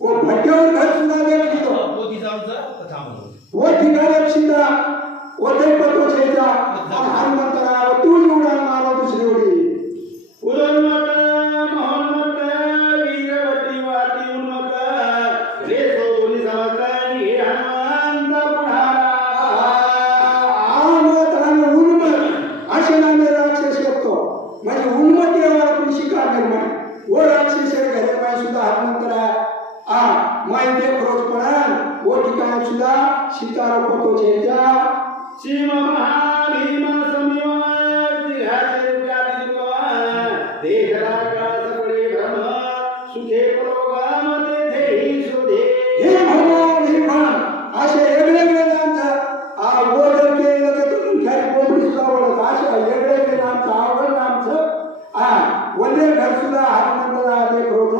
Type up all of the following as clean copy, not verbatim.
वो माहिती खरोचपणान वो ठिकाणी सुद्धा सीताराम पतो छेजा शिव महाभीम समीवर जिहाचे रुपया दिवा देखला का सगळे भ्रम सुखे प्रोगाम तेथेही शोधे हे भगवान असे वेगवेगळे नामचं वो जर केलं तर तुम्ही खरी कोपरी सुद्धा ओळख असे वेगवेगळे नामचं आवड नामचं वंदे घर सुद्धा हनुमंतला देखरोध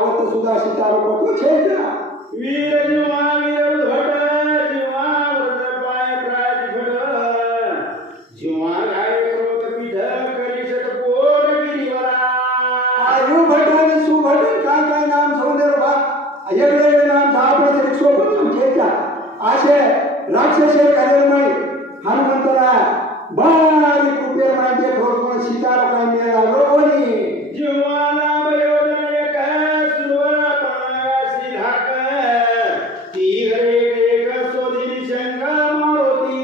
वत सुद्धा सीताराम पतो छेजा वीर जीवा वीर भट जीवा व्रत पाय प्राय घड जीवा गाय क्रोध पीठ करीशत पोट गिरीवरा आयु भट आणि सुभट काय काय नाम सौंदर्य बा वेगवेगळे नाम आपलं तरी सोबत नाम छेजा असे राक्षसे घरेलमय हनुमंतला बारी कुपेर माहिती खरोच सीताराम काय मिळाला लोणी जीवाला बयोजन एक सुरवरा पाशी धाक ती घरे एक शोधिली शंका मारुती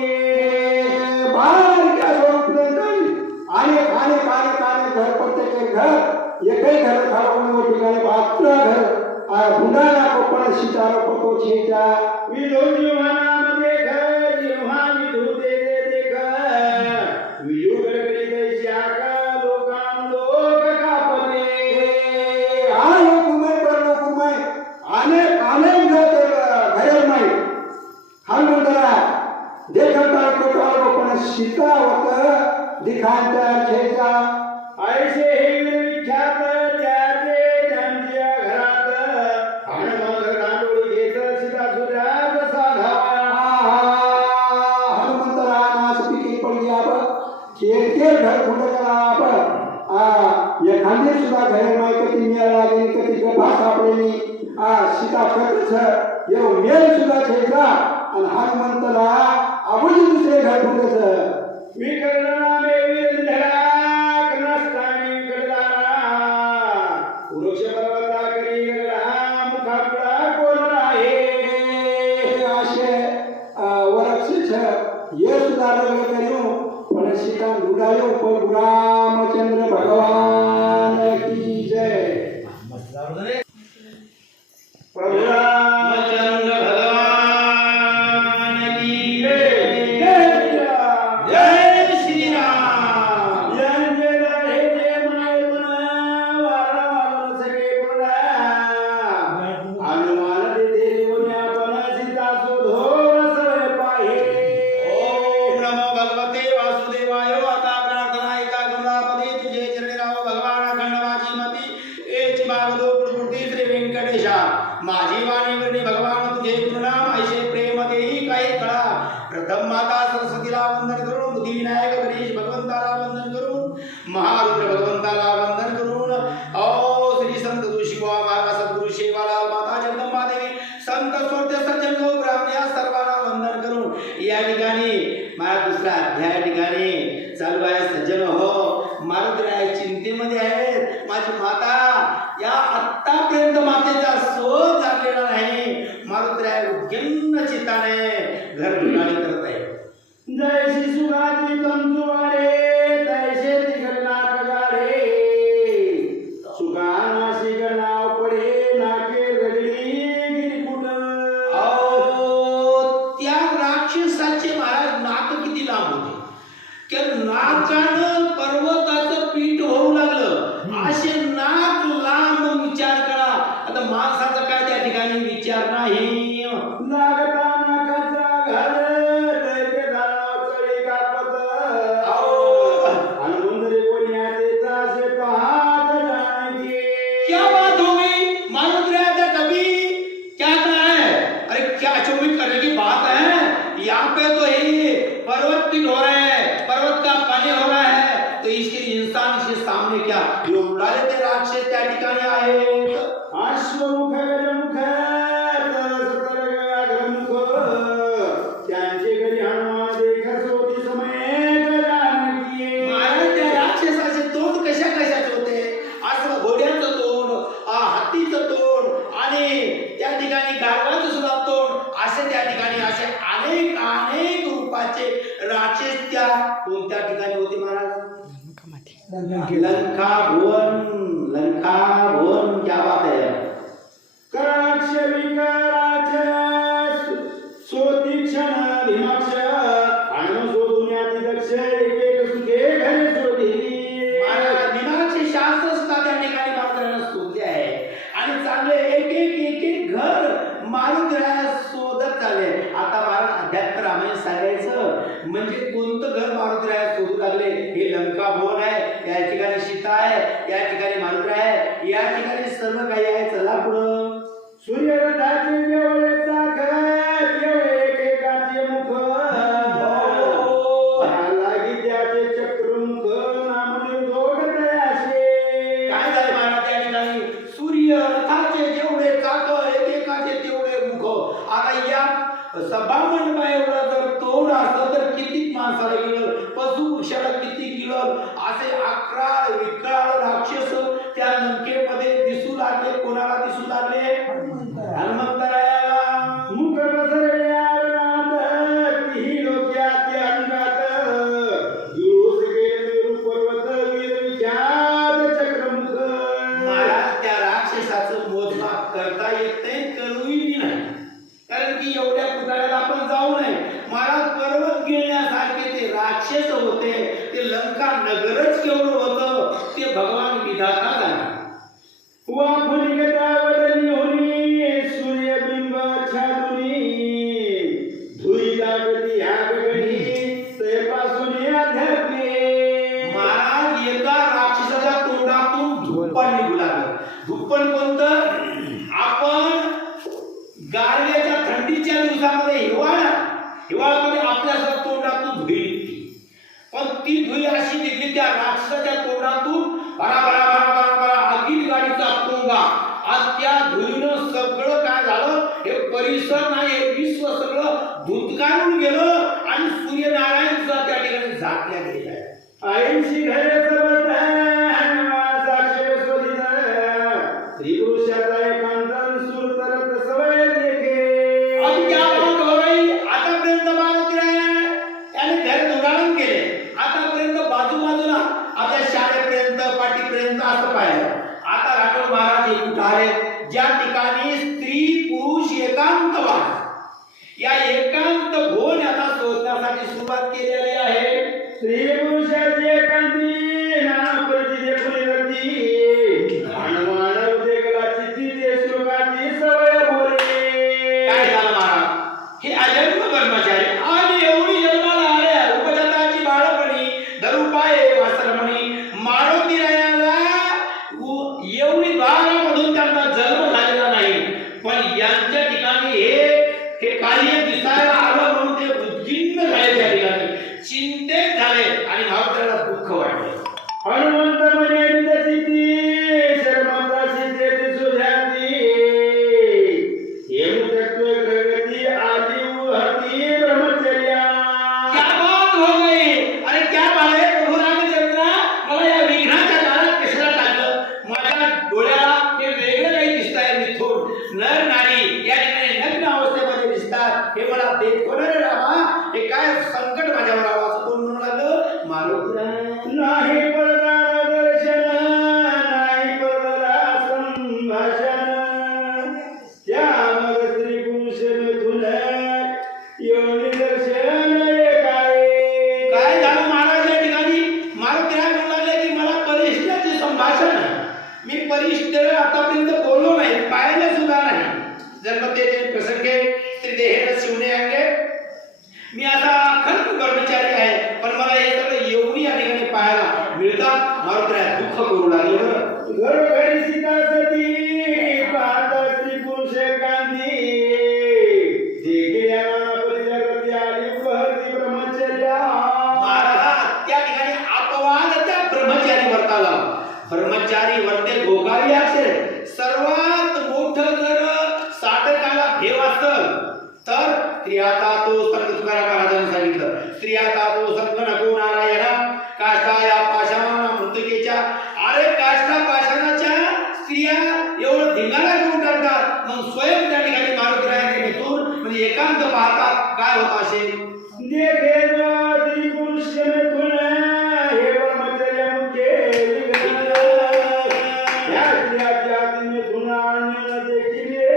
बारक्या स्वरूप आणि घर प्रत्येक घर एकही घर खालवून ठिकाणी पात्र घर गुंडाला कोपण सीताराम पतो छेजा विधो जीवनामध्ये घर जेव्हा विधू ते देख विजू गडगडी दैशाका लोकां लोक कापले लोकमय परलोकमय अनेक घरेलमय हनुमंतरा देखता कोटालो पण सीता होत दिखांता छेजा ऐसे हे विख्यात ज्याचे ज्यांच्या घरात हनुमान रांडोळी घेत सीता सुरात साधावा हनुमंतरा नास पिकी पडली ते घर खुंड करा एखादी सुद्धा घरेलमय कधी मिळाला गेली कधी गभा सापडली सीता खरच यो मेल सुद्धा छेजा आणि हनुमंतला अबुजी दुसरे घर खुंडच विकर्णा मेवीर धरा कनस्तानी गडदारा पुरुष पर्वता करी गडा मुखापडा कोण राहे असे वरक्षित ये सुद्धा लग्न करू पण सीता गुडायो पण रामचंद्र भगवान की जय प्रभु रामचंद्र भगवान की जय जय श्री राम यांचे हे जे मायपण वारंवार सगळे पुरा हनुमान देते देवण्यापण सीता शोधो सवे पाहे ओम नमो भगवते वासुदेवाय आता प्रार्थना एका गमनापदी तुझे चरणी राहो भगवान अखंड माझी मती एची मागदो प्रकृती श्री व्यंकटेशा माझी वाणी वर्णी भगवान तुझे गुरुनाम ऐसे प्रेम देही काही कळा प्रथम माता सरस्वतीला वंदन करून बुद्धी विनायक गणेश भगवंताला वंदन करून महारुद्र भगवंताला वंदन करून श्री संत तुळशीबुवा महाराज सद्गुरु शेवालाल माता जगदंबा देवी संत स्वर्ण सज्जन लोक ब्राह्मण सर्वांना वंदन करून या ठिकाणी माझा दुसरा अध्याय ठिकाणी चालू आहे सज्जन हो मारुद्र चिंतेमध्ये आहेत माझी माता या आतापर्यंत मातेचा शोध झालेला नाही मारुद्र उद्यन्न चित्ताने घर ठिकाणी करत आहे जैसी सुगाची तंतुवारे तैसे तिघडला कगारे सुगानाशी गणाव पडे नाके रगडी गिरकुट त्या राक्षसाचे महाराज नाक किती लांब होते त्या नाकानं पर्वताचं पीठ होऊ लागलं असे नाक लांब विचार करा आता माणसाचा काय त्या ठिकाणी विचार नाही नागता नाकाचा घाल दैत्य धाराव चढी कापत हनुमंतरे कोण्या देता से पाहत जाणगे क्या बात हो गई मालूम रहा कभी क्या करना है अरे क्या चौबीस करने की बात है यहाँ पे तो ये पर्वत पीठ हो रहे हैं पर्वत का पानी हो रहा है तो इसके इंसान के सामने क्या ये उड़ा लेते राक्षस त्या ठिकाणी आहेत अश्वमुख गजमुख तरसतर अग्रमुख त्यांचे घरी हनुमान देखत होती समेत जानकी महाराज त्या राक्षसाचे तोंड कशाचे होते असं घोड्याचं तोंड हत्तीचं तोंड आणि त्या ठिकाणी गाढवाचं सुद्धा तोंड असे त्या ठिकाणी असे अनेक रूपाचे राक्षस त्या कोणत्या ठिकाणी होते महाराज लंका भुवन क्या बात है घर मारुतीराया शोधत चालले. आता मला अध्यात्म रामायण सांगायचं म्हणजे कोणतं घर मारुतीराया शोधू लागले. हे लंका भवन आहे, या ठिकाणी सीता आहे, या ठिकाणी मारुतीराया आहे, या ठिकाणी सर्व काही आहे. चला पुढं. सूर्यरथाचे जेवढे चाक तेवढे एकेकाचे मुख लागी त्याचे चक्रमुख नामनिर्दोष तयासे. काय झालं महाराज त्या ठिकाणी? सूर्य रथाचे जेवढे चाक एकेकाचे तेवढे मुख. आता या सभा मंडपा एवढा जर तोड असतं तर किती माणसाला गिळल, पशु पक्षाला किती गिळल. असे 11 विकराळ राक्षस त्या लंकेमध्ये दिसू लागले. कोणाला दिसू लागले? हनुमंतरायाला. मुख पसरल्या रणात ही डोक्यात अंगात जुळूस गेले मेरू पर्वत वीर विख्यात चक्रमुख. महाराज त्या राक्षसाचं मोजमाप करता येत नाही, करूही नाही. कारण की एवढ्या पुतळ्याला आपण जाऊ नये. महाराज पर्वत गिळण्यासारखे ते राक्षस होते. ते लंका नगरच केवढं होतं ते भगवान विधाता झाला. वाफुनी गदावदनी होनी सूर्यबिंब छादुनी धुई लागली आगगणी तैपासून अध्यात्मे. महाराज एका राक्षसाच्या तोंडातून धुप्पण निघू लागलं. धुप्पण कोणतं? आपण गारव्याच्या थंडीच्या दिवसामध्ये हिवाळ्यामध्ये आपल्या तोंडातून धुई निघते. पण ती धुई अशी निघली त्या राक्षसाच्या तोंडातून भरा भरा भरा भरा भरा आगीत गाडीचा पोंगा. आणि त्या धुईनं सगळं काय झालं? हे परिसर नाही, हे विश्व सगळं धुतकारून गेलं. आणि सूर्यनारायण सुद्धा त्या ठिकाणी झाकल्या गेले. आईशी घरे सबत साक्षर स्वदित त्रिपुरुषाचा एकांतन सुर तरत सवय देखे. आणि त्या बाबत हो गई. आतापर्यंत याने घर धुडाळून केले. आतापर्यंत बाजूबाजूला आपल्या शाळेपर्यंत पाठीपर्यंत असं पाहिलं. आता राठोड महाराज हे कुठं आले? ज्या ठिकाणी स्त्री पुरुष एकांतवास, या एकांत भोन आता शोधण्यासाठी सुरुवात केलेली आहे. स्त्री पुरुषाची एकांती नाना परिचिते फुलिरती मानव देगलाची तिथे श्लोकाची सवय बोले. काय झालं महाराज? हे अजन्म कर्मचारी आणि एवढी जन्माला आल्या उपजाताची बाळपणी धरुपाये वासरमणी मारुतीरायाला एवढी बाळामधून त्यांचा जन्म झालेला नाही. पण यांच्या ठिकाणी हे कार्य दिसायला आलं म्हणून ते उद्विग्न झाले. त्या ठिकाणी चिंतेत झाले आणि मारुतीरायाला दुःख वाटले. हनुमंत म्हणे निदसिती शर्मता सिद्धेती सुध्याती हे मुक्तत्व ग्रगती आदि उहती ब्रह्मचर्या. क्या बात हो गई? अरे क्या बात आहे प्रभू रामचंद्र, मला या विघ्नाच्या दारात कशाला टाकलं? माझ्या डोळ्याला हे वेगळं काही दिसतंय. मिथून नर नारी या ठिकाणी नग्न अवस्थेमध्ये दिसतात. हे मला देत कोण रे रामा? हे काय संकट माझ्यावर आलं? असं कोण म्हणू लागलं? मारुतीराय. नाही परदार दर्शन नाही परदार संभाषण त्या मग स्त्री पुरुष मिथुन योनी दर्शन एकाए. काय झालं महाराज या ठिकाणी? मारुतीराय म्हणू लागले की मला परिष्ठाचे संभाषण आहे. मी परिष्ठ आतापर्यंत बोललो नाही, पाहिलं सुद्धा नाही. जन्मतेचे प्रसंगे त्रिदेहेन शिवणे अंगे. मी आता खंत कर्मचारी आहे, पण मला हे सगळं एवढी या ठिकाणी पाहायला मिळतात. मारुतीराय दुःख करू लागले. घरोघरी सीता सती पाहता स्त्री पुरुष एकांती देखिल्या नाना परिजगती आली उहती ब्रह्मचर्या. महाराज त्या ठिकाणी अपवाद त्या ब्रह्मचारी वर्ताला. ब्रह्मचारी वर्ते गोगावी असेल. सर्वात मोठं जर साधकाला भेव असेल तर स्त्रियाचा तो संत तुकाराम महाराजांनी सांगितलं. स्त्रियाचा तो संत नको नारायणा काष्टा या पाषाणा मृतकेच्या. अरे काष्टा पाषाणाच्या स्त्रिया एवढं धिंगाणा करून टाकतात. मग स्वयं त्या ठिकाणी मारुतीरायाचे मिथून म्हणजे एकांत पाहतात. काय होत असेल? देखे जो स्त्री पुरुष मिथुन हे ब्रह्मचर्य मुखे विघ्न या स्त्रियाच्या हाती मिथुन आणून देखिले.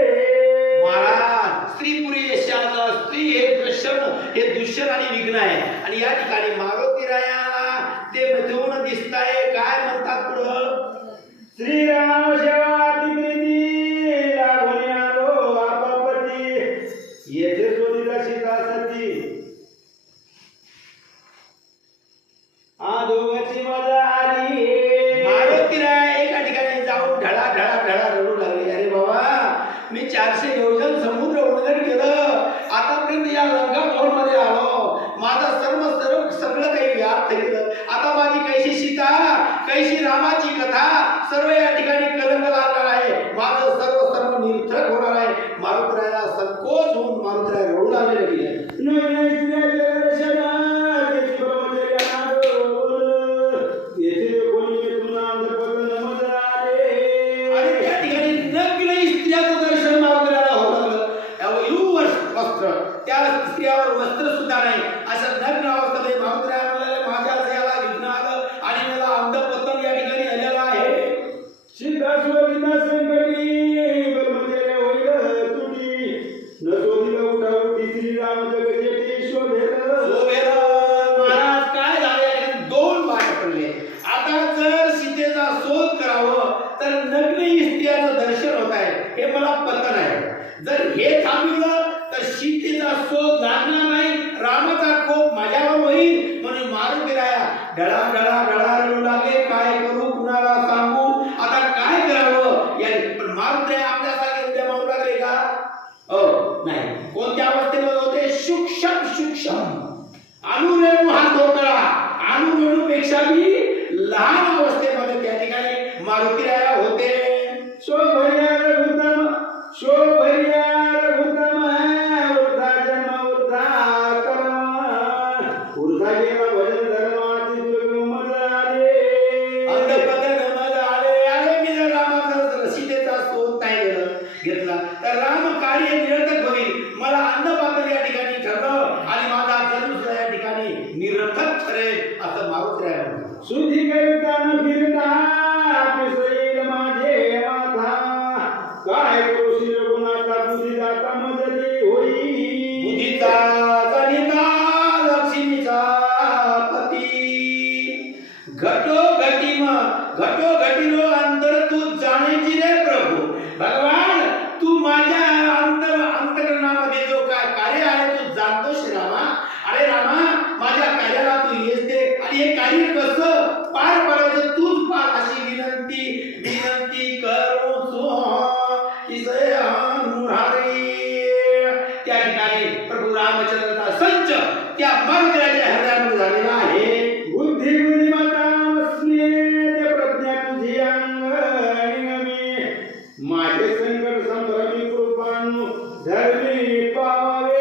महाराज स्त्री पुरुषाचा स्त्री हे दर्शन हे दुष्यन आणि विघ्न आहे. आणि या ठिकाणी मारुतीरायाला ते मिथून दिसताय. काय म्हणतात पुढं? श्रीराम सेवा प्रीती लागून आलो मी 400 योजन समुद्र उल्लंघन केलं, आतापर्यंत या लंका मध्ये आलो, माझं सगळं काही व्यर्थ केलं. आता माझी कैशी सीता, कैशी रामाची कथा सर्व या ठिकाणी कलंक लागणार आहे. माझं सर्व निर्थक होणार आहे. मारुतीरायाला संकोच होऊन मारुतीराय रडू लागले गेले. त्या स्त्रियावर वस्त्र सुद्धा नाही, असं नग्न अवस्थेमध्ये मारुतीराय म्हणाले, माझ्या याला विघ्न आलं आणि मला अंधपतन या ठिकाणी आलेला आहे. सीता सुरविना संकटी ब्रह्मचर्य होईल तुटी, न शोधिल उठावती श्रीराम जगजेती शोभेल. महाराज काय झाले, 2 वाट पडले. आता जर सीतेचा शोध करावं तर नग्न स्त्रियाचं दर्शन होत आहे, हे मला पतन आहे. जर हे थांबवलं तर सीतेचा शोध लागणार नाही, रामाचा कोप माझ्यावर होईल. म्हणून मारुतीराया डळा रडू लागले. काय करू, कुणाला सांगू, आता काय करावं. पण मारुतीराया आपल्यासारखे उद्या मारू लागले का? नाही. कोणत्या अवस्थेमध्ये होते? सूक्ष्म अनुरेणू हा तोतळा, अनुरेणूपेक्षा बी लहान अवस्थेमध्ये त्या ठिकाणी मारुतीराया होते. शोभया रघुतम शोभया रघुतम वृथा जन्म वृथा कर्म, वृथा गेला भजन धर्माची दुर्गम झाले. अंधपतन झाले. मी जर रामाचा सीतेचा शोध नाही घेतला तर राम कार्य निरर्थक होईल. मला अंधपातन या ठिकाणी ठरलं आणि माझा जन्म या ठिकाणी निरर्थक ठरेल, असं मारुतीराया म्हणतात. सुधी करिता न फिरता पिसईल माझे माथा, काय करू श्री रघुनाथा बुद्धिदाता मजली होई. बुद्धीचा जनिता लक्ष्मीचा पती, घटोघटीनो अंतर तू जाण्याची रे प्रभू. भगवान तू माझ्या अंतकरणामध्ये जो काय कार्य आहे तू जाणतो श्रीरामा. अरे रामा, माझ्या कार्याला तू येस दे आणि हे कार्य कसं पार पाडायचं तूच पार, अशी विनंती करू त्या ठिकाणी प्रभू रामचंद्राचा संच त्या मारुतीरायाच्या हृदयामध्ये झालेला आहे. बुद्धी बुद्धिमता स्नेह प्रज्ञा तुझी अंगणी, माझे संकट संभ्रमी कृपानु धर्मी पावावे.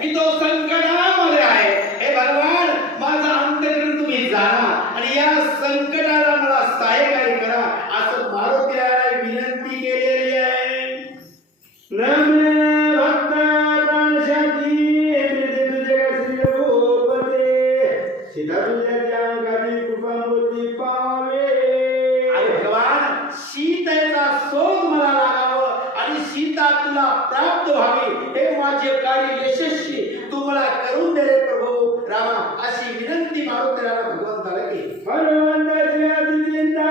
मी तो संकटामध्ये आहे. हे भगवान, माझा अंतकरण तुम्ही जाणा आणि या संकटाला मला सहाय्य करा, असं मारुतीरायाला विनंती केलेली आहे. नम्र भक्त प्राणशांती प्रीती तुझे श्री रघुपते, सीता तुझ्या अंगाने कृपामूर्ती पावे. अरे भगवान, सीतेचा शोध मला लागावं आणि सीता तुला प्राप्त व्हावी, हे माझे कार्य यशस्वी तू मला करून दे रे प्रभू रामा, अशी विनंती मारुतीरायाला भगवंताला केली. हनुमंताची आदिचिंता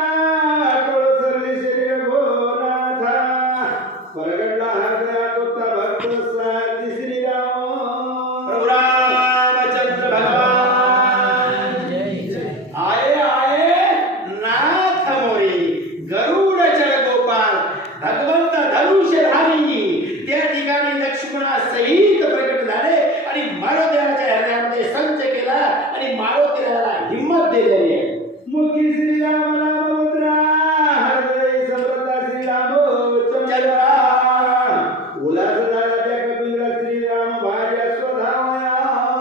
कळसरली श्री रघुनाथा, परगडला हृदया होता भक्त सारथी श्रीराम. प्रभू रामचंद्र भगवान आये नाथ मोरी, गरुड चर गोपाल, भगवंत धनुष्यधारी त्या ठिकाणी लक्ष्मणासहित प्रकट झाले आणि मारुतीरायाच्या हृदयामध्ये संच केला आणि मारुतीरायाला हिंमत दिलेली आहे. मुखी श्रीराम रामपुत्रा, हृदय समर्था श्रीराम चंद्रा, उल्हास झाला त्या कपिला श्रीराम भार्या स्वधावया.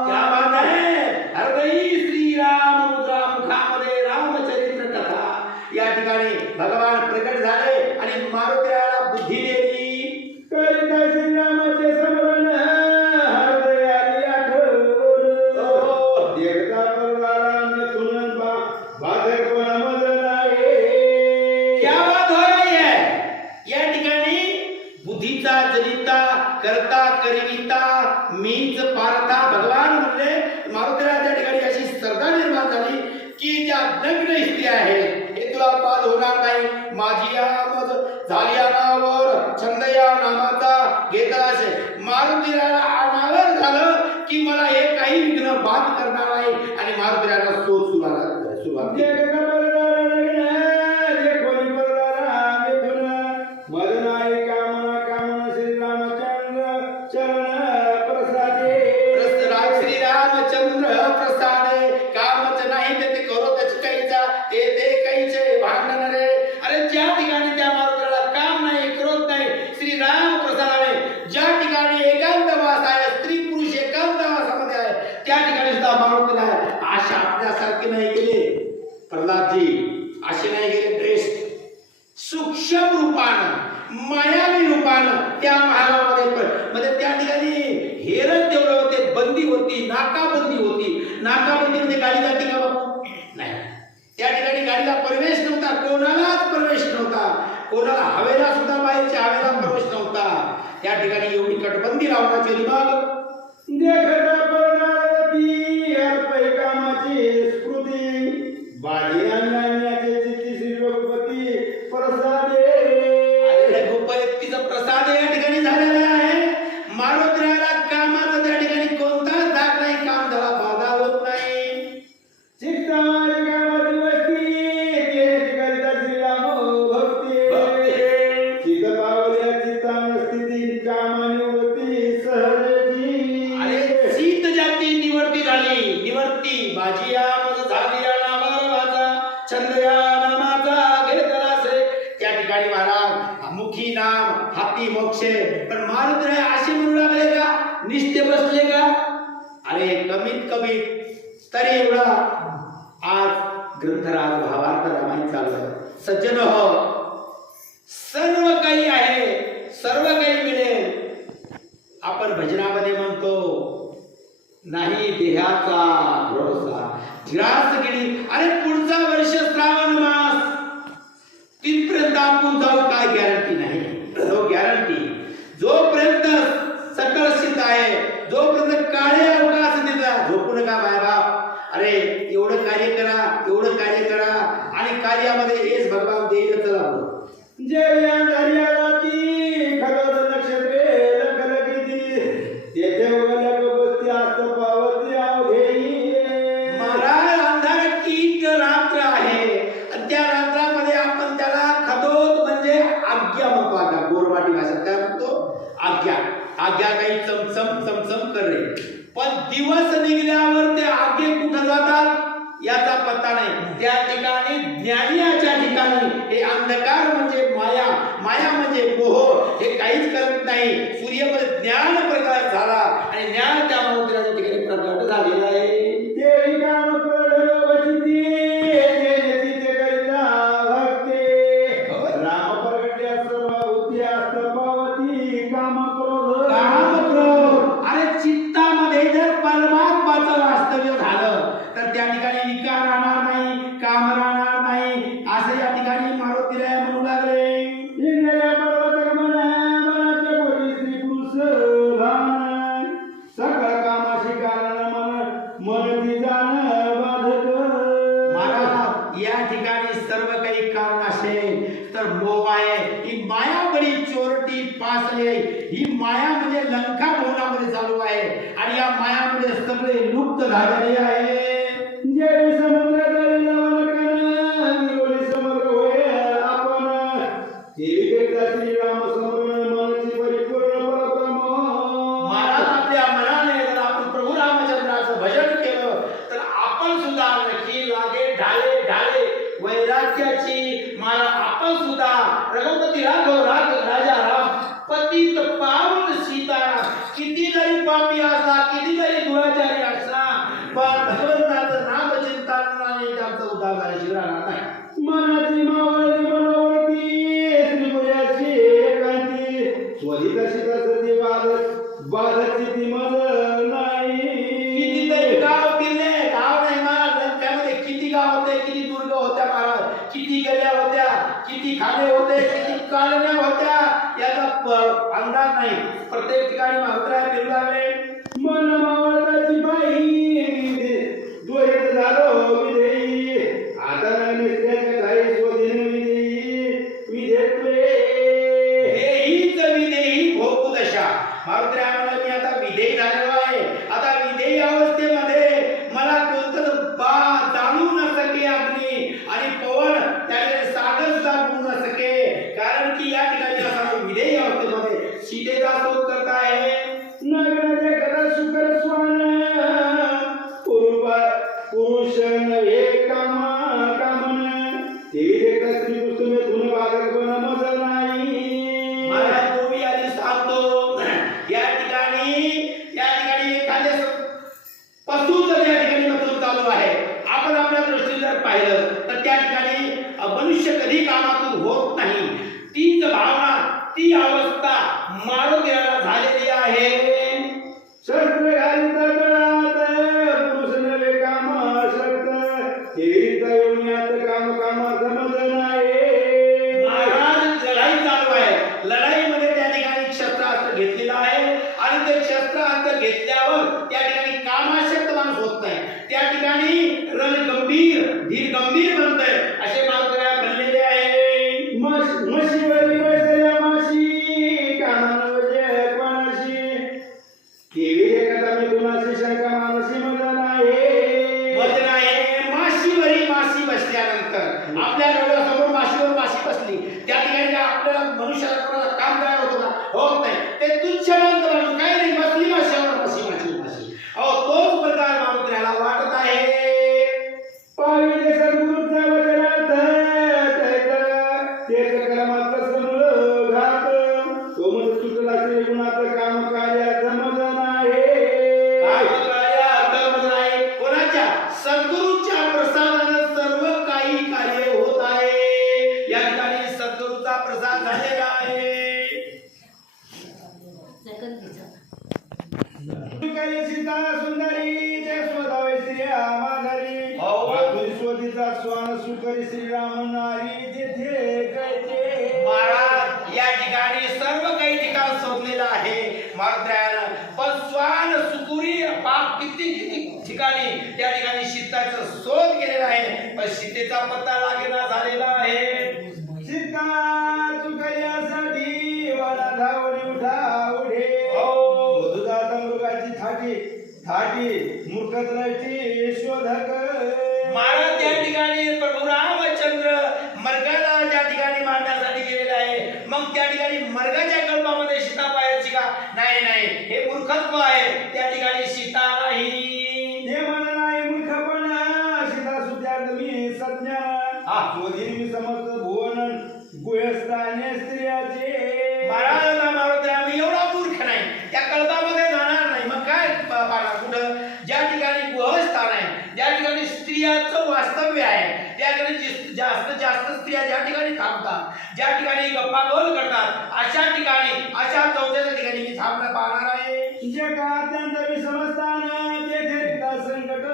क्या बात आहे. हृदयी श्रीराम मुद्रा मुखामध्ये रामचरित्र कथा या ठिकाणी भगवान प्रकट झाले आणि मारुतीरायाला बुद्धी दिली. करिता श्रीरामाचे स्मरण हृदयाली आठवण, देखता परवाराम तुनन बाधरपण मदन आहे. क्या बात हो रही है. या ठिकाणी बुद्धीचा जनिता करता करिता मीच पारता. भगवान म्हणले मारुतीराया ठिकाणी अशी श्रद्धा निर्माण झाली की ज्या नग्न स्त्रिया आहेत हे तुला पाद होणार नाही. माझी आमद झाली अनावर, छंद या नामाचा घेतला असे मारुतीरायाला अनावर झालं की मला हे काही विघ्न बाध करणार नाही आणि मारुतीरायाला शोध सुरुवात केली. मदनाई काम दुकानं त्या महागामध्ये म्हणजे त्या ठिकाणी हेरच तेवढं होते, बंदी होती, नाकाबंदी होती. नाकाबंदीमध्ये गाडी जाते का बाबा? नाही. त्या ठिकाणी गाडीला प्रवेश नव्हता, कोणालाच प्रवेश नव्हता, कोणाला हवेला सुद्धा बाहेरच्या हवेला प्रवेश नव्हता. त्या ठिकाणी एवढी कटबंदी लावण्याची होती. मग देखत परणारती अर्पै कामाची स्मृती बाजी अन्यान्याचे चित्ती श्री रघुपती प्रसादे. रघुपतीचा प्रसाद या ठिकाणी झालेला आहे. मारुतीला कामाचा त्या ठिकाणी कोणताच दाग नाही, काम त्याला बाधा होत नाही. चित्ता माझी कामाची वस्ती केली करिता श्रीराम भक्ती चित्त पावल्या चित्ता स्थिती कामानिवृत्ती सहजी. अरे सीत जाती निवर्ती झाली, निवर्ती बाजी या मज झाली या नावाचा छंद या नामाचा घेतला से. त्या ठिकाणी महाराज मुखी नाम हाती मोक्षे. पण मारुती असे म्हणू लागले का? निष्ठे बसले का? अरे कमीत कमी तरी एवढा आज ग्रंथराज भावार्थ रामायण चाललं. सज्जन हो, सर्व काही आहे, सर्व काही मिळेल. आपण भजनामध्ये म्हणतो नाही देहाचा भरोसा ग्रास गेली. अरे पुढचा वर्ष श्रावण मास तिथपर्यंत आपण जाऊ, काय गॅरंटी नाही. No guarantee. जोपर्यंत सकल स्थित आहे, जोपर्यंत काळे अवकाश देतात, झोपू नका माय बाप. अरे एवढं कार्य करा, एवढं कार्य करा आणि कार्यामध्ये हेच भगवान देईल. चला जय हरियाती खगोल नक्षत्रे लखल किती तेथे उगलक बसती आस्त पावती अवघेई. महाराज अंधार कीट रात्र आहे आणि त्या रात्रामध्ये आपण त्याला खदोत म्हणजे आज्ञा म्हणतो. आज्ञा गोरवाटी भाषेत काय म्हणतो? आज्ञा. आज्ञा काही चमचम चमचम कर रे. पण दिवस निघल्यावर ते आज्ञे कुठं जातात याचा पत्ता नाही. त्या ठिकाणी ज्ञानियाच्या ठिकाणी हे अंधकार म्हणजे माया, माया म्हणजे मोह, हे काहीच करत नाही. सूर्यामध्ये ज्ञान प्रकाश झाला आणि ज्ञान त्या मंदिराच्या ठिकाणी प्रकट झालेला आहे. तेरी काम करडलो वचिती जेनेती ते करिता भक्ती राम प्रगट्या सर्व बुद्धी आस्त पावती काम क्रोध. काम क्रोध. अरे चित्तामध्ये जर परमात्माचं वास्तव्य झालं तर त्या ठिकाणी विकार राहणार नाही, काम राहणार नाही. असं या ठिकाणी मारुतीराय म्हणू लागले. इंद्रिय पर्वत मनाचे पोटी श्री पुरुष भान सकळ कामाशी कारण मन ती जाण बाधक. महाराज या ठिकाणी सर्व काही कारण असेल तर मोह आहे. ही माया बरी चोरटी पासली आहे. ही माया म्हणजे लंका भवनामध्ये चालू आहे आणि या मायामध्ये सगळे लुप्त झालेले आहे. जय समुद्र तळी लवण कन निरोली समग्र होय आपण देवी करता श्रीराम समरण मनची परिपूर्ण पराक्रम. महाराज आपल्या मनाने जर आपण प्रभू रामचंद्राचं भजन केलं तर आपण सुद्धा नक्की लागे ढाले ढाले वैराग्याची माला. आपण सुद्धा रघुपती राघव राजा राम पतित पावन सीता. किती जरी पापी असा, किती जरी दुराचारी असा, पण भगवंताचं नाम चिंतनाने त्यांचा उद्धार झाल्याशिवाय राहणार नाही. मनाची मावळी मनोवरती श्रीपुराची एकांती स्वधित शिरसती बाधची ती मज नाही. कितीतरी गाव किल्ले, गाव नाही महाराज, त्यामध्ये किती गाव होते, किती दुर्ग होत्या महाराज, किती गल्या होत्या, किती खाणे होते, किती कालण्या होत्या, याचा अंदाज नाही. प्रत्येक ठिकाणी महाराज फिरू लागले. मन मावळताची बाई द्वैत झालो विधेयी आता निसर्गाच्या काही स्वधीन विधेयी विधेत्वे. हेहीच विधेयी भोगू दशा. मारुती म्हणाले मी आता विधेयी झालेलो आहे. आता विधेयी अवस्थेमध्ये मला कोणतं जाणू न सके अग्नी आणि पवन त्याने सागर सुद्धा गुणू न सके. कारण की या ठिकाणी आपण विधेयी अवस्थेमध्ये सीतेचा शोध करता आहे. नगराच्या घरात शुकर स्वान पुरुष नव्हे कामन देवी देखता स्त्री पुस्तमे धुन बाधक बन मज नाही. महाराज गोवी आधी सांगतो या ठिकाणी एखादे पशु जर या ठिकाणी बसून चालू आहे, आपण आपल्या दृष्टीने जर पाहिलं तर त्या ठिकाणी मनुष्य कधी कामातून होत नाही. तीच भावना, ती अवस्था मारुतीला झालेली आहे. शस्त्र घालित गळात पुरुष नवे काम शक्त हेरित योन्यात काम काम समज नाही. महाराज लढाई चालू आहे. लढाईमध्ये त्या ठिकाणी शस्त्रास्त्र घेतलेलं आहे आणि ते शस्त्रास्त्र घेतल्यावर त्या ठिकाणी कामाशक्त माणूस होत नाही. त्या ठिकाणी रणगंभीर धीर गंभीर बनतंय असे मारुतीला बनलेले आहे. म्हशीवरी बसल्या माशी कानावजे कोणाशी केली एखादा मी कुणाशी शंका मानसी मज नाही. वचन आहे माशीवरी माशी बसल्यानंतर आपल्या डोळ्यासमोर माशीवर माशी बसली त्या ठिकाणी आपल्याला मनुष्याला कोणाला काम तयार होतो का? होत नाही. ते तुच्छ मानतो. काय नाही, बसली माशीवर माशी माशीवर माशी. अहो तोच प्रकार मारुतीला वाटत आहे. पाविले सद्गुरूचा वचनार्थ तेच कर्मात समूळ घात तो मज सुटला श्री गुणात काम कार्य समज नाही. काय कार्य समज नाही. कोणाच्या? सद्गुरूच्या प्रसादानं सर्व काही कार्य होत आहे. या ठिकाणी सद्गुरूचा प्रसाद झालेला आहे. सुकरी सीता सुंदरी ते स्वधावे स्त्रिया माघारी माधुरी स्वतीचा स्वान सुकरी श्रीराम नारी जेथे कळते. महाराज या ठिकाणी सर्व काही ठिकाण शोधलेलं आहे मारुतीनं. पण स्वान सुकुरी पाप किती किती ठिकाणी त्या ठिकाणी सीताचा शोध केलेला आहे पण सीतेचा पत्ता लागेना झालेला आहे. सीता चुकण्यासाठी वाडा धावणी उठा उठे मधुदाता मृगाची थाटी थाटी मूर्खद्रष्टी शोधक. महाराज त्या ठिकाणी प्रभू रामचंद्र मर्गाला ज्या ठिकाणी मारण्यासाठी गेलेला आहे मग त्या ठिकाणी मर्गाच्या कल्पामध्ये सीता पाहायची का? नाही नाही, हे मूर्खत्व आहे. त्या ठिकाणी सीता नाही. हे म्हणा नाही मूर्खपणा सीता सुद्यार्थ मी सज्ञान शोधीन मी समस्त भुवन गुहस्थाने स्त्रियाचे. महाराजांना मारुती आम्ही एवढा मूर्ख नाही, त्या कल्पामध्ये जाणार नाही. मग काय पाहणार कुठं? ज्या ठिकाणी गुहस्थान आहे, ज्या ठिकाणी स्त्रियाचं वास्तव्य आहे, त्या ठिकाणी जास्त स्त्रिया ज्या ठिकाणी थांबतात, ज्या ठिकाणी गप्पा गोल करतात, अशा ठिकाणी अशा चौथ्याच्या ठिकाणी मी थांबणं पाहणार आहे. जगा अत्यंत विषमस्थान तेथे रिक्ता संकट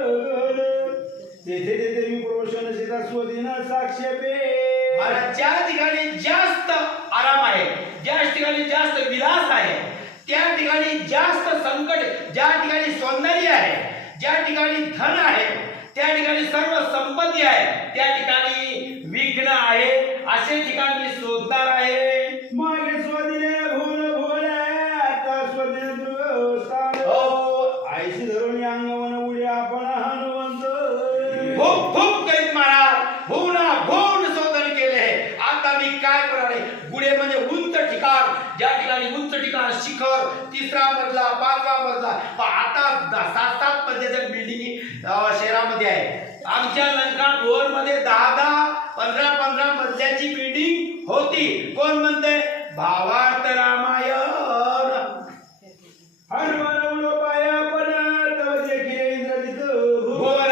तेथे तेथे विप्रोषण सीता स्वधीन साक्षेपे. मला ज्या ठिकाणी जास्त आराम आहे, ज्या ठिकाणी जास्त विलास आहे, त्या ठिकाणी जास्त संकट, ज्या ठिकाणी सौंदर्य आहे, ज्या ठिकाणी धन आहे, त्या ठिकाणी सर्व संपत्ती आहे, त्या ठिकाणी विघ्न आहे. असे ठिकाण मी शोधणार आहे. मागे स्वधीने भूल भूल आता स्वधीने दुर्गस्थान आईशी धरून अंगवन उडी आपण हनुवंत. खूप खूप करीत महाराज भुवना भुवन शोधन केले. आता मी काय करणार आहे? गुढे म्हणजे उंच ठिकाण, ज्या ठिकाणी उंच ठिकाण, शिखर, तिसरा मजला, पाचवा मजला. आता 7-7 मजल्याच्या बिल्डिंग शहरामध्ये आहे. आमच्या लंका रोड मध्ये 10-10, 15-15 मजल्याची बिल्डिंग होती. कोण म्हणते? भावार्थ रामायण. हनुमान उडो पाया पण तव देखील इंद्रजित भुवन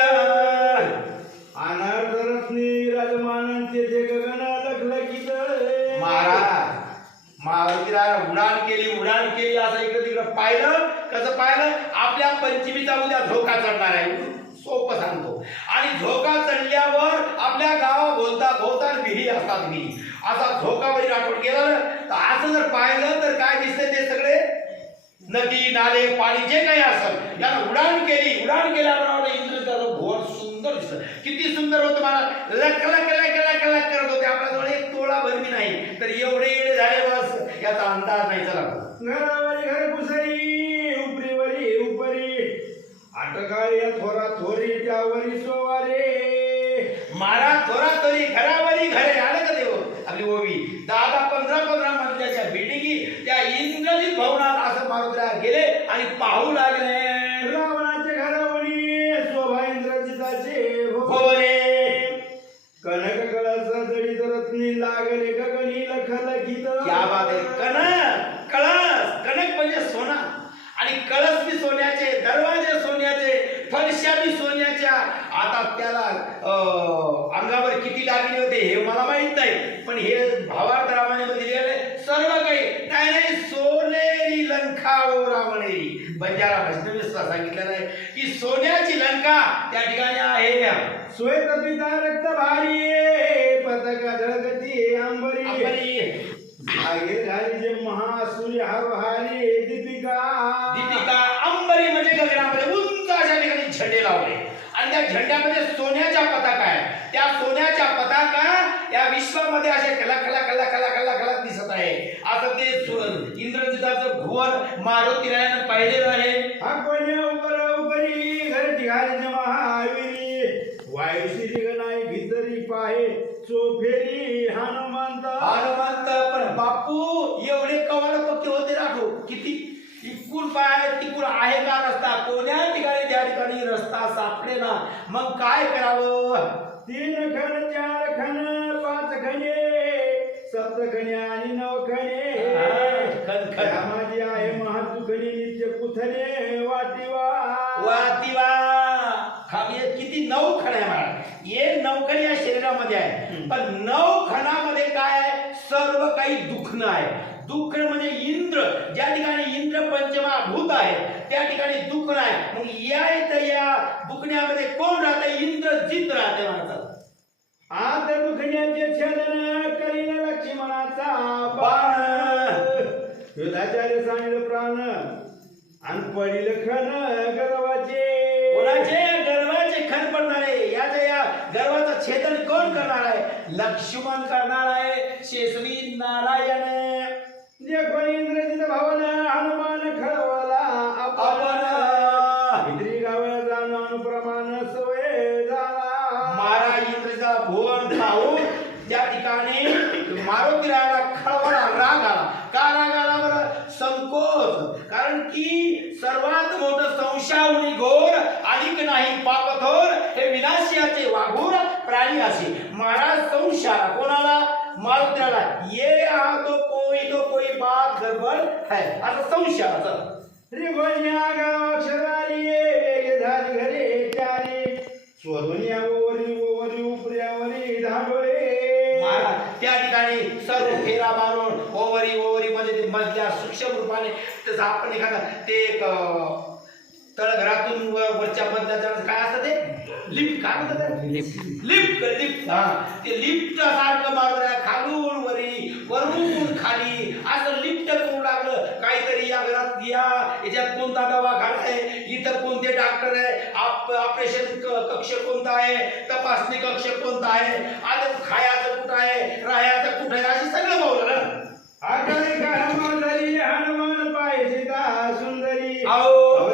अनार्थ रत्नी राजमानांचे ते गगन लखलखित. महाराज मारुतीला उडान केली असं इकडे तिकडे पाहिलं. कसं पाहिलं? आपल्या पंचमीचा उद्या झोका चढणार आहे. सोपं सांगतो. आणि झोका चढल्यावर आपल्या गावा भोवता विहिरी असतात. विहिरी असा झोकावरी राठोड केला ना तर असं जर पाहिलं तर काय दिसतंय? ते सगळे नदी नाले पाणी जे काही असेल याला उडान केल्याबरोबर इंद्रजाचं भोर सुंदर दिसत. किती सुंदर होतं मला. लक लक लक लक लक करत होते. आपल्याजवळ एक तोळा भरमी नाही तर एवढे येडे झाले बस याचा अंदाज नाही. चला घरावरी घर पुसरी उपरीवरी उपरी आटकाळी थोरा थोरी त्यावरी सोवारे. मारा थोरा तरी घरावरी घरे. आलं का देव? आपली ओवी 10-15 मजल्याच्या बिल्डिंगी त्या इंद्रजित भवनात असं मारुतीला गेले आणि पाहू लागले. रावणाचे घरावरी शोभा इंद्रजिताचे भवने. कनक कळस जडीत रत्नी लागले गगनी लखलखित. क्या बात आहे. कणक म्हणजे सोना आणि कळस बी सोन्याचे, दरवाजे सोन्याचे, फरशा बी सोन्याच्या. आता त्याला अंगावर किती दागिने होते हे मला माहित नाही पण हे भावार्थ रामायणामध्ये लिहिलेले सर्व काही. हो रावणे. बंजारा वैष्णवीचा सांगितलेलं आहे की सोन्याची लंका त्या ठिकाणी आहे. श्वेत पिता रक्त भारी पताका झळकती अंबरी जागे झाली जे महासूर्य हरहारी दीपिका अंबरी म्हणजे गगनामध्ये उंच अशा ठिकाणी झेंडे लावले आणि त्या झेंड्यामध्ये सोन्याच्या पताका आहे. त्या सोन्याच्या पताका या विश्वामध्ये असे कला कला कला कला कला कला दिसत आहे. असं ते इंद्रजिताचं भुवन मारुतीरायानं पाहिलेलं आहे. हा कोणी उपरी घरची घालीचे महावीरी वायुश्री गणाई भीतरी पाहे चोफेरी हनुमंत पण बापू एवढे कवाड पक्के होते राठो किती इकून पाय तिकून आहे का रस्ता कोण्या ठिकाणी त्या ठिकाणी रस्ता सापडे ना. मग काय करावं. 3 खण 4 खण 5 खणे 7 खणे आणि 9 खणे माझी आहे महातुखणी नित्य कुथने वातिवा किती 9 खण आहे मला. ये 9 खण या शरीरामध्ये आहे पण 9 खणामध्ये काय आहे सर्व काही दुखणं आहे. दुःख म्हणजे इंद्र ज्या ठिकाणी इंद्र पंचमा भूत आहे त्या ठिकाणी दुःख आहे. मग या दुखण्यामध्ये कोण राहते इंद्रजित राहते म्हणतात. आत दुखण्याचे छेदन करीन लक्ष्मणाचा बाण युधाचार्य सांगितलं प्राण आणि पडील खण गर्वाचे कोणाचे गर्वाचे खण पडणारे या गर्वाचं छेदन कोण करणार आहे. लक्ष्मण करणार आहे शेषवी नारायण. जे कोणी इंद्रजित भावन हनुमान खळवला आपण इंद्री गावला जाण अनुप्रमाण सवय झाला. मारा इंद्रचा भुवन खाऊन त्या ठिकाणी मारुतीरायाला खळवळा राग आला. का राग आला बरं. संकोच. कारण की सर्वात मोठं संशयावणी घोर अधिक नाही पापथोर हे विनाशियाचे वाघूर प्राणी असे महाराज संशयाला कोणाला मारुतीरायाला ये तो कोई बात गडबड है असं संशयाचा. त्रिभुवन्या गावाक्षराली वेग धारी घरे चारी स्वधुनिया ओवरी उपऱ्यावरी धाडोळे. त्या ठिकाणी सर्व फेरा मारून ओवरी मध्ये ते मधल्या सूक्ष्म रूपाने त्याचा आपण एखादा ते तळघरातून वरच्या मधल्या काय असतं ते लिफ्ट काय म्हणतात लिफ्ट ते लिफ्ट सारखं मारून खालून वरून खाली असं लिफ्ट करू लागलं. काहीतरी या घरात याच्यात कोणता दवाखाना आहे इथं कोणते डॉक्टर आहे ऑपरेशन कक्ष कोणता आहे तपासणी कक्ष कोणता आहे आता खायचं कुठं आहे राहायचं कुठं आहे असे सगळं बोललं ना. आकाळी हनुमानधारी हनुमान पाय सीता सुंदरी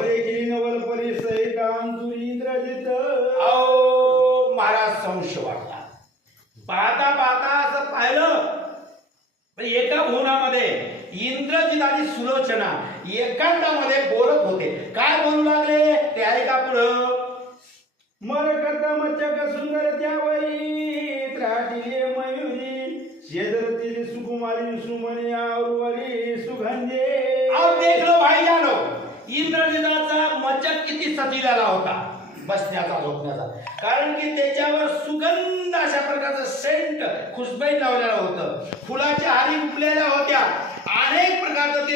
देखील नवल परिसहित अंतुरी इंद्रजित. महाराज संशय वाटला. पाहता असं पाहिलं एका भुवनामध्ये इंद्रजित आणि सुलोचना एकांतामध्ये बोलत होते. काय बोलू लागले ते ऐका पुढं. मरकत मचक सुंदर त्यावरी त्राटिले मयुरी शेजरतील सुकुमारी सुमनी आवरी सुगंधे. अब देख लो भाई जानो इंद्रजिताचा मचक किती सजलेला होता बसण्याचा झोपण्याचा. कारण की त्याच्यावर सुगंध अशा प्रकारचं सेंट खुशबई लावलेलं होतं. फुलाच्या हारी उठलेल्या होत्या. अनेक प्रकारचं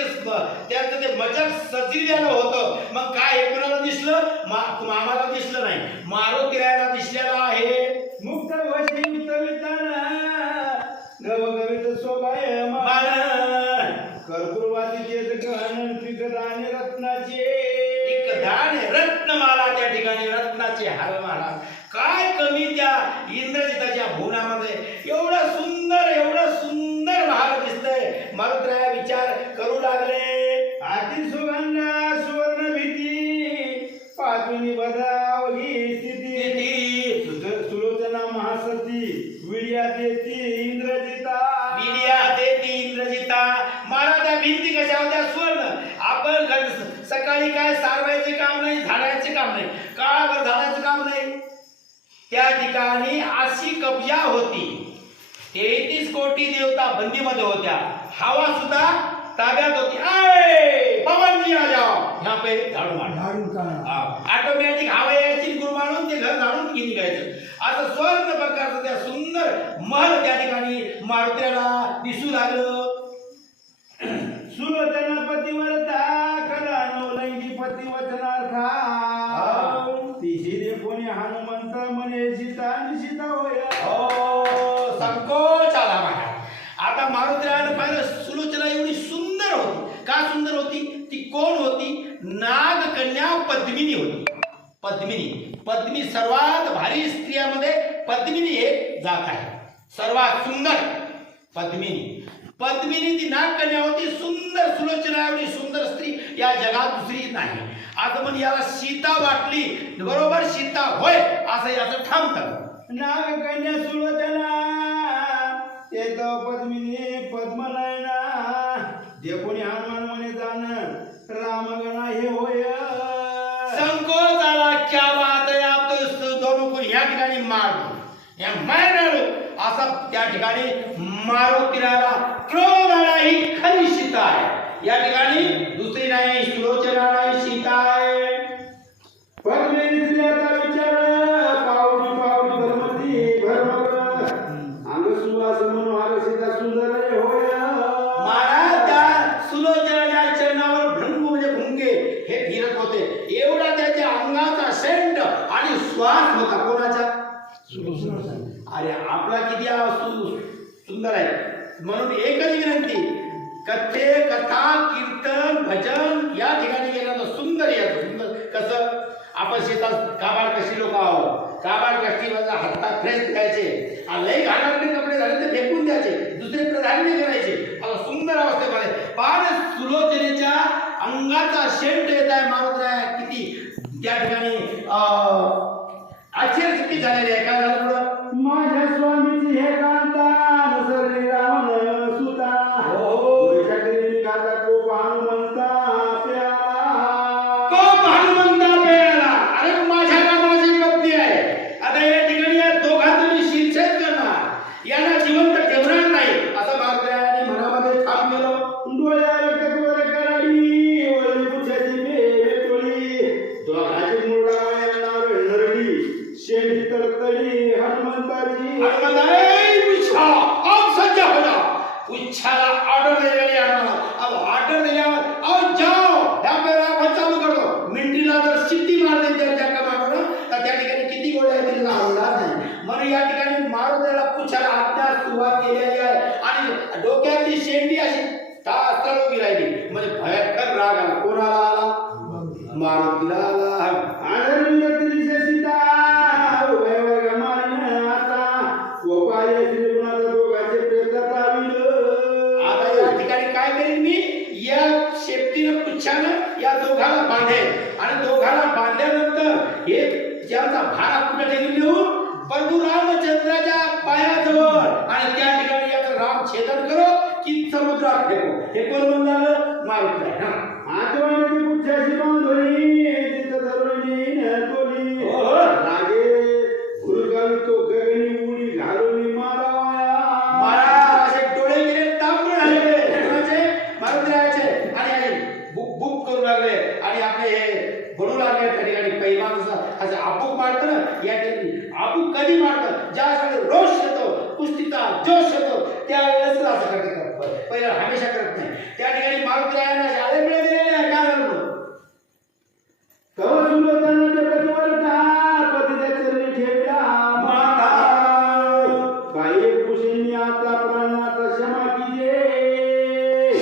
त्याचं ते मचक सजलेलं होतं. मग काय हे कोणाला दिसलं आम्हाला दिसलं नाही मारुतीरायाला दिसलेलं आहे. मुक्त वशी उत्तविताना गवगवित शोभाय कर्पूरवाती चेत गहन पिकदाने रत्नाचे रत्नमाला त्या ठिकाणी रत्नाचे हार महाराज. काय कमी त्या इंद्रजिताच्या भुवनामध्ये एवढं सुंदर भाग दिसतंय. मारुतीराया विचार करू लागले. अति सुगंध सुवर्ण भीती पाचुनी बदावगी स्थिती सुलोचना महासती विड्या देती इंद्रजिता महाराज त्या भिंती कशा होत्या स्वर्ण. आपण सकाळी काय सारवायचे काम नाही झाडायचे काम नाही काळाभर झाडायचं काम नाही. त्या ठिकाणी अशी कब्जा होती. 33 कोटी देवता बंदीमध्ये होत्या. हवा सुद्धा ताब्यात होती. पवन जी आ जाओ यहाँ पे झाडू मार. ऑटोमॅटिक हवा यायची गुरु मारून ते घर झाडून घेऊन निघायचं. असं स्वर्ण प्रकारचं त्या सुंदर महल त्या ठिकाणी मारुतीला दिसू लागलं. सुलोचना पतिव्रता नवलंगी पती वचनार्था तिशिरे कोणी हनुमंत म्हणे सीता आणि सीता होय संकोच आला महाराज. आता मारुतीरायानं पाहिलं सुलोचना एवढी सुंदर होती. का सुंदर होती? ती कोण होती? नागकन्या पद्मिनी होती. पद्मिनी सर्वात भारी स्त्रियामध्ये पद्मिनी एक जात आहे. सर्वात सुंदर पद्मिनी ती नागकन्या होती. सुंदर सुलोचना एवढी सुंदर स्त्री या जगात दुसरी नाही. आता म्हण याला सीता वाटली, बरोबर सीता होय असं याचं ठाम झालं. नागकन्या सुलोचना ते तो पद्मिनी पद्मनयना देखोनी हनुमान म्हणे जाण रामगणा हे होय संकोच आला. क्या बात आहे, आप तो इस दोनों को या ठिकाणी मार या मारलो असा त्या ठिकाणी मारुतीरायाला क्रोध आला. ही खरी सीता आहे. या ठिकाणी दुसरी नाही, सुलोचना नाही, सीता आहे. पद्मिनी स्त्रियाचा विचार पावली भरमती अंग सुवास म्हणून सीता सुंदर रे होय महाराज त्या सुलोचनाच्या चरणावर भृंग म्हणजे भुंगे हे फिरत होते. एवढा त्याच्या अंगाचा सेंट आणि श्वास होता. कोणाचा? अरे आपला किती सुंदर आहे. म्हणून एकच विनंती, कथा कीर्तन भजन या ठिकाणी गेल्यानं सुंदर याचं सुंदर कसं आपण शेतात काबाड कशी लोक आहोत. काबाड कष्टी हातात फ्रेश द्यायचे, लई घालावले कपडे झाले ते फेकून द्यायचे, दुसरे प्राधान्य करायचे. आता सुंदर अवस्थेमध्ये पण सुलोचनेच्या अंगाचा शेंट येत आहे. मारुतीराया किती त्या ठिकाणी आश्चर्यचकित झालेले आहे. काय झालं पुढं? माझ्या स्वामीची हे कांता नसरली रावण सुता गाता को हनुमंता कोप हनुमंता पेला. अरे माझ्या नावाची पत्नी आहे. आता या ठिकाणी या दोघांचं मी शिरछेद करणार, यांना जिवंत ठेवणार नाही असं मारुतीरायाने मनामध्ये ठाम केलं. डोळ्या रक्तकोर कराडी ओळी पुछाची बेवे तोळी दोघाची मुरडावयाला नरडी शेंडी तडतडी हनुमंताची सज्जा हो जाओ. पुच्छाला ऑर्डर दिलेली आहे. अब ऑर्डर दिल्यावर अब जाओ ह्या पेरा चालू करतो. मिनिटीला जर शिट्टी मारली त्यांच्या कमांडवर तर त्या ठिकाणी किती गोळ्या आहेत तिला अंदाज नाही. म्हणून या ठिकाणी मारुतीला पुच्छाला आज्ञा सुरुवात केलेली आहे आणि डोक्यातली शेंडी अशी तासळ उभी राहिली. म्हणजे भयंकर राग आला. कोणाला आला? मारुतीला आला. आनंदी सीता उभयवर गमाईन आता गोपाय श्री गुणाचा दोघांचे प्रेतात आविल. आता या ठिकाणी काय करेन मी? या शेपटीनं पुच्छानं या दोघाला बांधेल आणि दोघाला बांधल्यानंतर हे ज्यांचा भारा कुठे ठेवून नेऊन परंतु रामचंद्राच्या पायाजवळ आणि त्या ठिकाणी याचं राम छेदन करो की समुद्रात फेको. हे कोण म्हणलं? मारुतीराय. आजवानी पुच्छाची बांधोली तिथं धरणी नतोली रागे गुरुगावी तो गगनी उडी घालून मारावाया. महाराज असे डोळे गेले तांबडे झाले कोणाचे? मारुतीरायाचे. आणि बुक बुक करू लागले आणि आपले हे बनू लागले. त्या ठिकाणी पैमान असं आपूक मारतं ना, या ठिकाणी आपूक कधी मारतं? ज्यासाठी रोष येतो, कुस्तीचा जोश येतो त्यावेळेस असं करतात. पहिला हमेशा करत नाही. त्या ठिकाणी मारुतीरायाने शाळे मिळे दिलेले आहे. काय झालं? कव सुलोचनाचे प्रतिवर्ता पतीच्या चरणी ठेवला माता काही कुशींनी आता प्राणाचा क्षमा कीजे.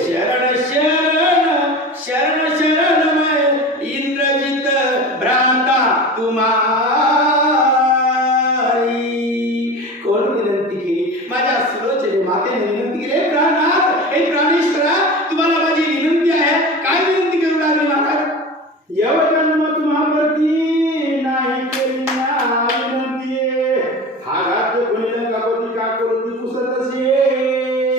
शरण शरण शरण शरण मैं इंद्रजित भ्रांता तुम्हारी. कोण विनंती केली? माझ्या सुलोचने मातेने विनंती केली. प्राणनाथ, हे प्राणेश्वरा, तुम्हाला माझी विनंती आहे. काय विनंती करू लागली महाराज? यवजन्म तुम्हावरती नाही केलेला विनंती हा राज्य गुन्हे कपटी का करून कुसतशी.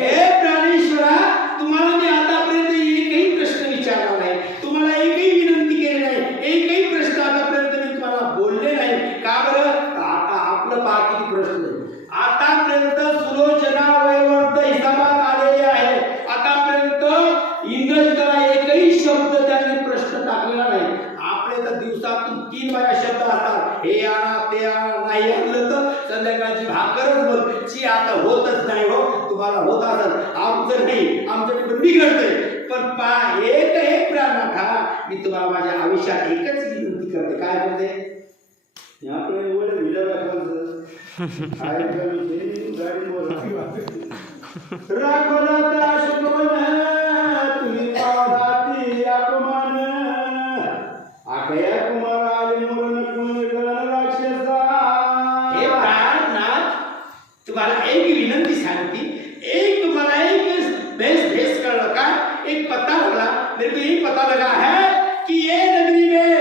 हे प्राणेश्वरा, तुम्हाला मी आतापर्यंत एकही प्रश्न विचारला नाही, तुम्हाला एकही विनंती केली नाही, एकही प्रश्न आतापर्यंत मी तुम्हाला बोलले नाही. का बरं? आता आपलं पहा किती प्रश्न आहे. आतापर्यंत सुलोचना वयवर्ध हिसाबात आलेले आहे. आतापर्यंत इंग्रजीला एकही शब्द त्यांनी प्रश्न टाकलेला नाही. आपले तर दिवसातून 3 वेळा शब्द असतात. हे आणा ते आणा, नाही आणलं तर संध्याकाळची भाकरच बघ ची आता होतच नाही. हो तुम्हाला होत असत, आमचं नाही, आमचं बिघडतंय. पण पा एक प्राणनाथा मी तुम्हाला माझ्या आयुष्यात एकच विनंती करते. काय करते? आपले वडील भिजा दाखवायचं काय कमी गाडी राखोला शुकवन तुम्ही पावदाती अपमान आकया कुमार आले मरण कुण राक्षसा. हे प्राणनाथ, तुम्हाला एक विनंती सांगती. एक मला एक भेस कळलं का? एक पता लगा, मेरे को यही पता लगा है कि ये नगरी में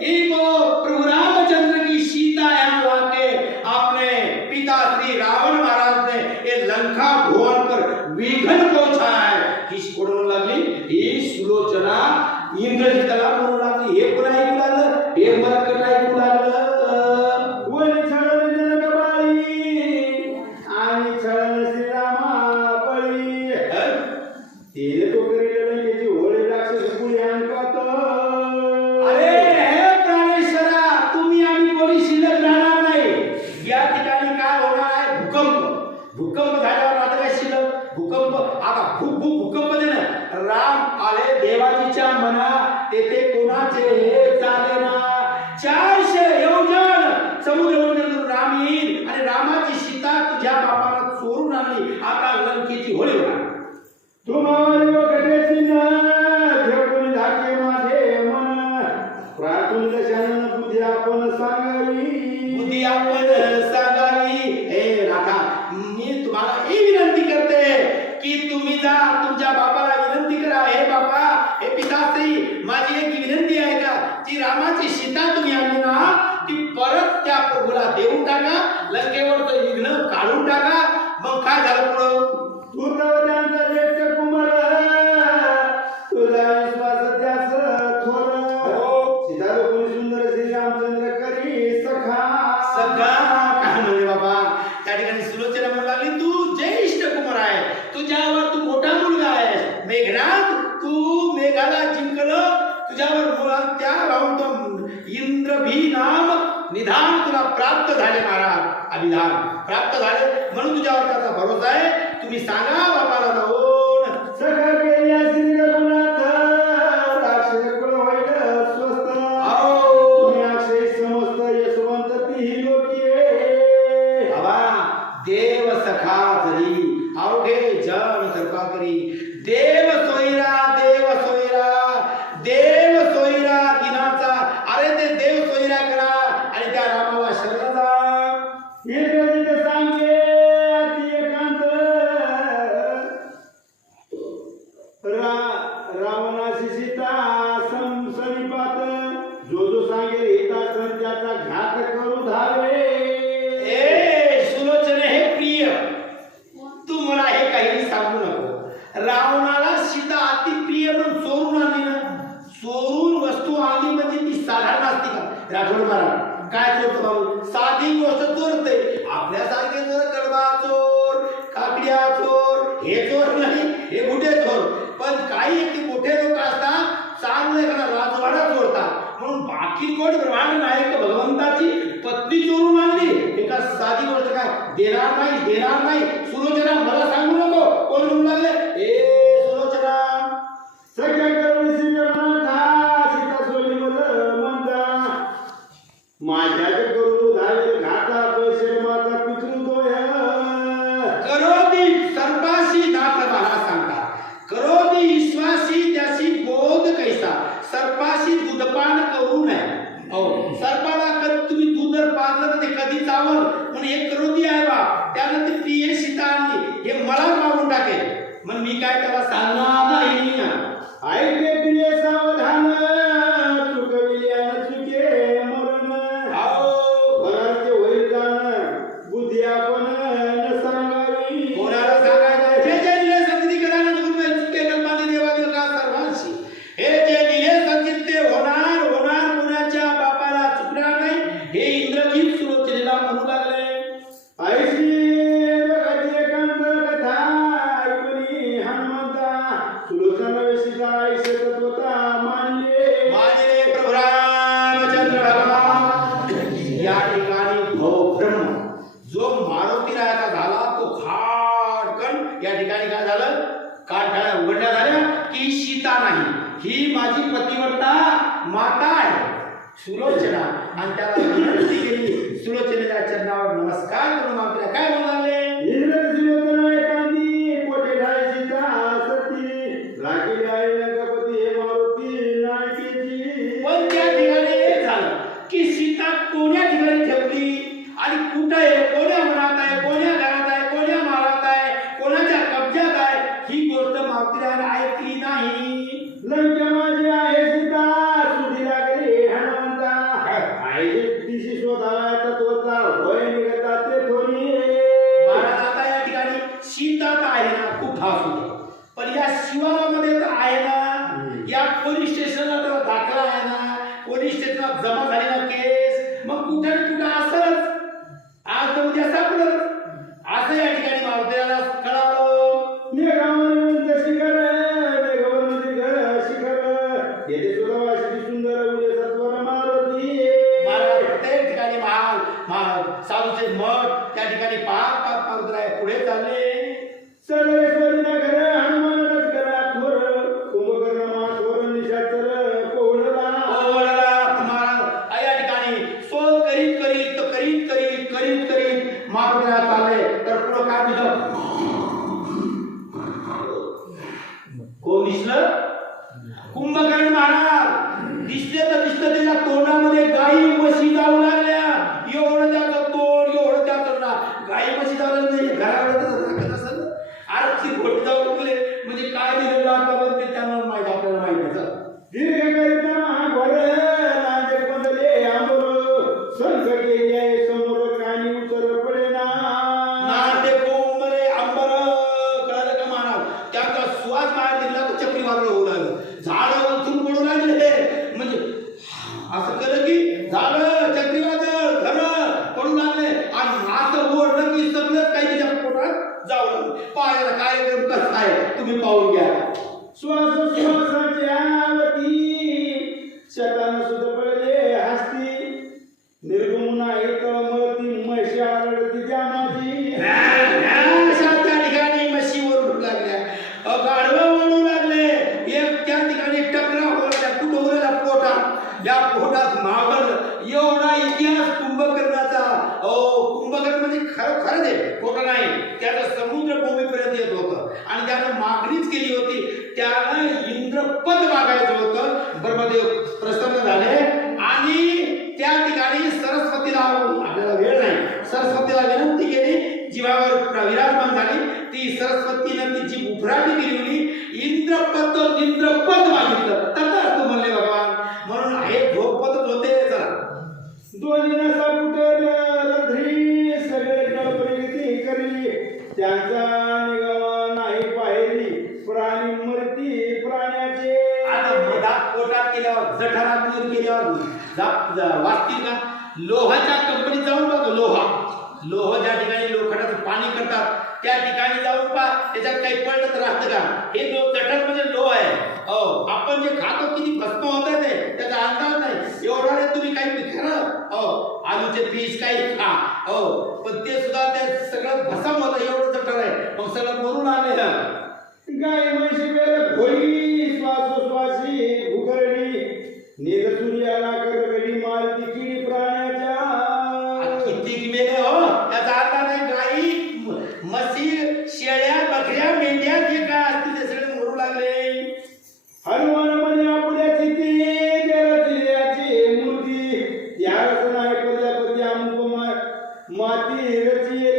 एक प्रभु रामचंद्र की सीता यहाँ लाके अपने पिता श्री रावण महाराज ने ये लंका भुवन पर विघ्न पहुंचा है. किस कोण लागली? ही सुलोचना इंद्रजिताला म्हणू लागली. हे पुन्हा ऐकू लागलं, हे मला कसं ऐकू लागलं? कोणी छळण जनकबाई आणि छळण श्रीरामाबळी तिने तो करील त्याची होळी राक्षस कुणी आणतात. अरे हे प्राणेश्वरा, तुम्ही आम्ही कोणी शिल्लक राहणार नाही. या ठिकाणी काय होणार आहे? भूकंप झाल्यावर आता काय शिल्लक? भूकंप आता भूकंप दे ना. राम आले देवाजीच्या मना, तेथे कोणाचे हे चाले ना. 400 योजन समुद्र ओलांडून राम येईल आणि रामाची सीता तुझ्या बापाला चोरून आणली. आता लंकेची होळी होणार. तुम्हाला कटेची ना झेपून झाके माझे मन प्रातून दशानन बुद्धी आपण सांगावी. बुद्धी आपण सांगावी. हे राधा, मी तुम्हाला ही विनंती करते की तुम्ही जा तुमच्या बापाला विनंती करा. हे बाबा, हे पिताश्री, माझी एक विनंती आहे का? ती रामाची सीता तुम्ही आणली ना, ती परत त्या प्रभूला देऊन टाका. लंकेवरचं विघ्न काढून टाका. मग काय झालं पुढं? तू तर त्यांचा ज्येष्ठ कुमार तुझा विश्वास त्यास थोर. सीता कोणी सुंदर श्री रामचंद्र करी सखा. सगळा काय म्हणजे बाबा? त्या ठिकाणी सुलोचना म्हणू लागली, तू ज्येष्ठ कुमार आहे, तुझ्यावर तू मोठा मुलगा आहे. मेघनाथ, तू मेघाला जिंकलं, तुझ्यावर मुळात त्या राहून तो इंद्र भी नाम निधान तुला प्राप्त झाले महाराज. अभिधान प्राप्त झाले म्हणून तुझ्यावर त्याचा भरोसा आहे. तुम्ही सांगा बाबाला जाऊन. सखा केल्या श्री रघुनाथ राक्षस कुळ होईल स्वस्त. तुम्ही अक्षय समस्त यशवंत ती लोकी. बाबा, देव सखा जरी अवघे जन कृपा करी. देव सोयरा, देव सोयरा, देव सोयरा दिनाचा. अरे ते देव सोयरा करा आणि त्या रामाला शरण जा. इंद्रजित सांगे अति एकांत रावणाची सीता समीपात जो सांगे हिता त्याचा घात करू धावे. ए सुलोचने, हे प्रिय, तू मला हे काही सांगू नको. रावणाला सीता अति प्रिय म्हणून चोरून आणली ना. चोरून वस्तू आणली म्हणजे ती साधारण असते का? राठोड महाराज, काय चोरतो बाबू? साधी गोष्ट चोरते. आपल्यासारखे चोर, कडवा चोर, काकड्या चोर, हे चोर नाही, हे मोठे चोर. पण काही एक मोठे लोक असतात, चांगले एखादा राजवाडा चोरतात. म्हणून बाकी कोण ब्रह्मांड नायक भगवंताची पत्नी चोरून आणली. एका साधी गोष्ट काय देणार नाही, देणार नाही. सुलोचना, मला सांगू नको. कोण म्हणू लागले? ए सुलोचना, सगळ्या करून श्री रघुनाथा सीता सोयी म्हणता माझ्या करू धावे घाता पैसे माझा पितृदोय. करोदी सर्पाशी नाथ महाराज सांगतात, करोदी विश्वासी त्याशी बोध कैसा. सर्पाशी दूधपान करू नये. सर्पाला कधी तुम्ही दूध जर पाजलं तर ते कधी चावल. म्हणून एक करोदी आहे बा, त्यानं ती प्रिय सीता आणली, हे मला मारून टाकेल. म्हणून मी काय त्याला सांगणार नाही. ऐके प्रिय सावधान चुकविल्या चुके मरण. मनाचे होईल जाण बुद्धी आपण न सांगावी. कोणाला सांगायचं? जे जे लिहिले संचित करायला चुकून चुके कल्पाने देवा देव का सर्वांशी. हे जे लिहिले संचित ते होणार होणार, कोणाच्या बापाला चुकणार नाही. हे इंद्रजित सुलोचनेला म्हणू लागले. ऐशी बघाची एकांत कथा ऐकूनी हनुमंता सुलोचना वेशीचा ऐसे तत्वता मानले. माझे प्रभू रामचंद्र भगवान. या ठिकाणी भवभ्रम जो मारुती रायाचा झाला तो खाटकन या ठिकाणी काय झालं? काठ्या उघडल्या झाल्या की सीता नाही. नाही, ही माझी पतिव्रता माता आहे सुलोचना. आणि त्याला विनंती केली. सुलोचनेच्या चरणावर नमस्कार करून मागल्या. काय म्हणाले? इंद्र सुलोचना एकांती कोठे ठाई सीता सती राखील आहे लंकापती हे मारुती नायकेची. पण त्या ठिकाणी एक झालं की सीता कोण्या ठिकाणी ठेवली आणि कुठं आहे, कोण्या वनात आहे, कोण्या घरात आहे, कोण्या माळात आहे, कोणाच्या कब्जात आहे, ही गोष्ट मागल्याने ऐकली नाही. लंका माझी आहे सीता सुधी लागली हनुमंता आहे तिशी शोधावा तत्वचा होय निघता ते थोडी. महाराज आता या ठिकाणी सीता तर आहे ना, खूप असू दे, पण या शिवारामध्ये तर आहे ना, या पोलीस स्टेशनला तर दाखला आहे ना, पोलीस स्टेशनला जमा झाली ना केस, मग कुठे कुठं असंच आज तर उद्या सापडत असं या ठिकाणी मावळ्याला कळालं. मेघावरून शिखर मेघावरून शिखर येथे सुद्धा वाशी सुंदर उडे सत्वर मारुती. महाराज प्रत्येक ठिकाणी साधूचे मठ त्या ठिकाणी पाक आहे. पुढे चालले. सर्वेश्वरी नगर हनुमान करा थोर कुंभकर्ण माथोर निशाचर कोवळला. महाराज या ठिकाणी शोध करीत करीत करीत करीत करीत करीत मारुतीला चालले. तर पुढं काय दिसलं? कोण दिसलं? कुंभकर्ण महाराज दिसले तर दिसलं. त्याच्या तोंडामध्ये गाई म्हशी जाऊ लागल्या. एवढं त्याचं तोंड, एवढं त्याचं ना, गाई म्हशी जाऊ नाही घरावर टाकत असेल. आरती घोट जाऊ लागले म्हणजे काय दिलेलं आता ते त्यांना माहित, आपल्याला माहित आहे. दीर्घकरिता महाघोर नांदे पदले आंबोर संख केली आहे समोर कानी उतर पडेना. नांदे कोंबरे अंबर कळलं का महाराज? त्याचा श्वास बाहेर दिला तर चक्रीवादळ होऊ लागलं. झाडं उचलून पडू लागले. म्हणजे असं केलं की झाडं चक्रीवादळ घरं पडू लागले आणि असं ओढलं की सगळं काही त्याच्या पोटात जाऊ लागलं. पाहायला कार्यक्रम कसा आहे तुम्ही पाहून घ्या. श्वास श्वासाच्या आवती शतान सुद्धा पडले हस्ती निर्गुण नाही तळमळती म्हशी आरडती त्या माझी. त्या ठिकाणी म्हशीवर उठू लागल्या, गाढवं म्हणू लागले. एक त्या ठिकाणी टकरा होऊ लागल्या. कुठं होऊन पोटात, या पोटात मावळ. एवढा इतिहास कुंभकर्णाचा. कुंभकर्ण म्हणजे खरंच आहे, खोटं नाही. त्याचं समुद्र भूमीपर्यंत येत होतं आणि त्यानं मागणीच केली होती. त्यानं इंद्रपद मागायचं होतं. ब्रह्मदेव प्रसन्न झाले आणि त्या ठिकाणी सरस्वतीला, आपल्याला वेळ नाही, सरस्वतीला विनंती केली. जीवावर विराजमान झाली. ती सरस्वतीनं ती जी उभराटी केली, इंद्रपद मागितलं. तथास्तु म्हणले भगवान. म्हणून हे झोपतच होते. चला दोन्ही नसा कुठे रध्री सगळे कल्पनेती करी त्यांचा निगम नाही पाहिली प्राणी मरती प्राण्याचे. आता मधात पोटात केल्यावर, जठरात दूर केल्यावर वाचतील का? लोहाच्या कंपनीत जाऊन बघ. लोह ज्या ठिकाणी लोखंडाचं पाणी करतात त्या ठिकाणी जाऊन पहा, त्याच्यात काही पडलं तर राहतं का? हे जठर म्हणजे लोह आहे. आपण जे खातो किती भस्म होत आहे ते त्याचा अंदाज नाही. एवढा तुम्ही काही खरं आलूचे पीस काही खा, पण ते सुद्धा ते सगळं भस्म होतं. एवढं जठर आहे. मग सगळं मरून आलेलं. गाय म्हशी वेळ घोडी श्वासोश्वासी भुगरडी निज सूर्याला करगडी मारती किडी प्राण्याच्या. किती मेले हो, त्याचा अर्थ नाही. गाई म्हशी शेळ्या बकऱ्या मेंढ्या जे काय असतील ते सगळे मरू लागले. हनुमान म्हणे आपल्याची ती जलचिल्याची मूर्ती याच नाही प्रजापती अमुक माती रचिले.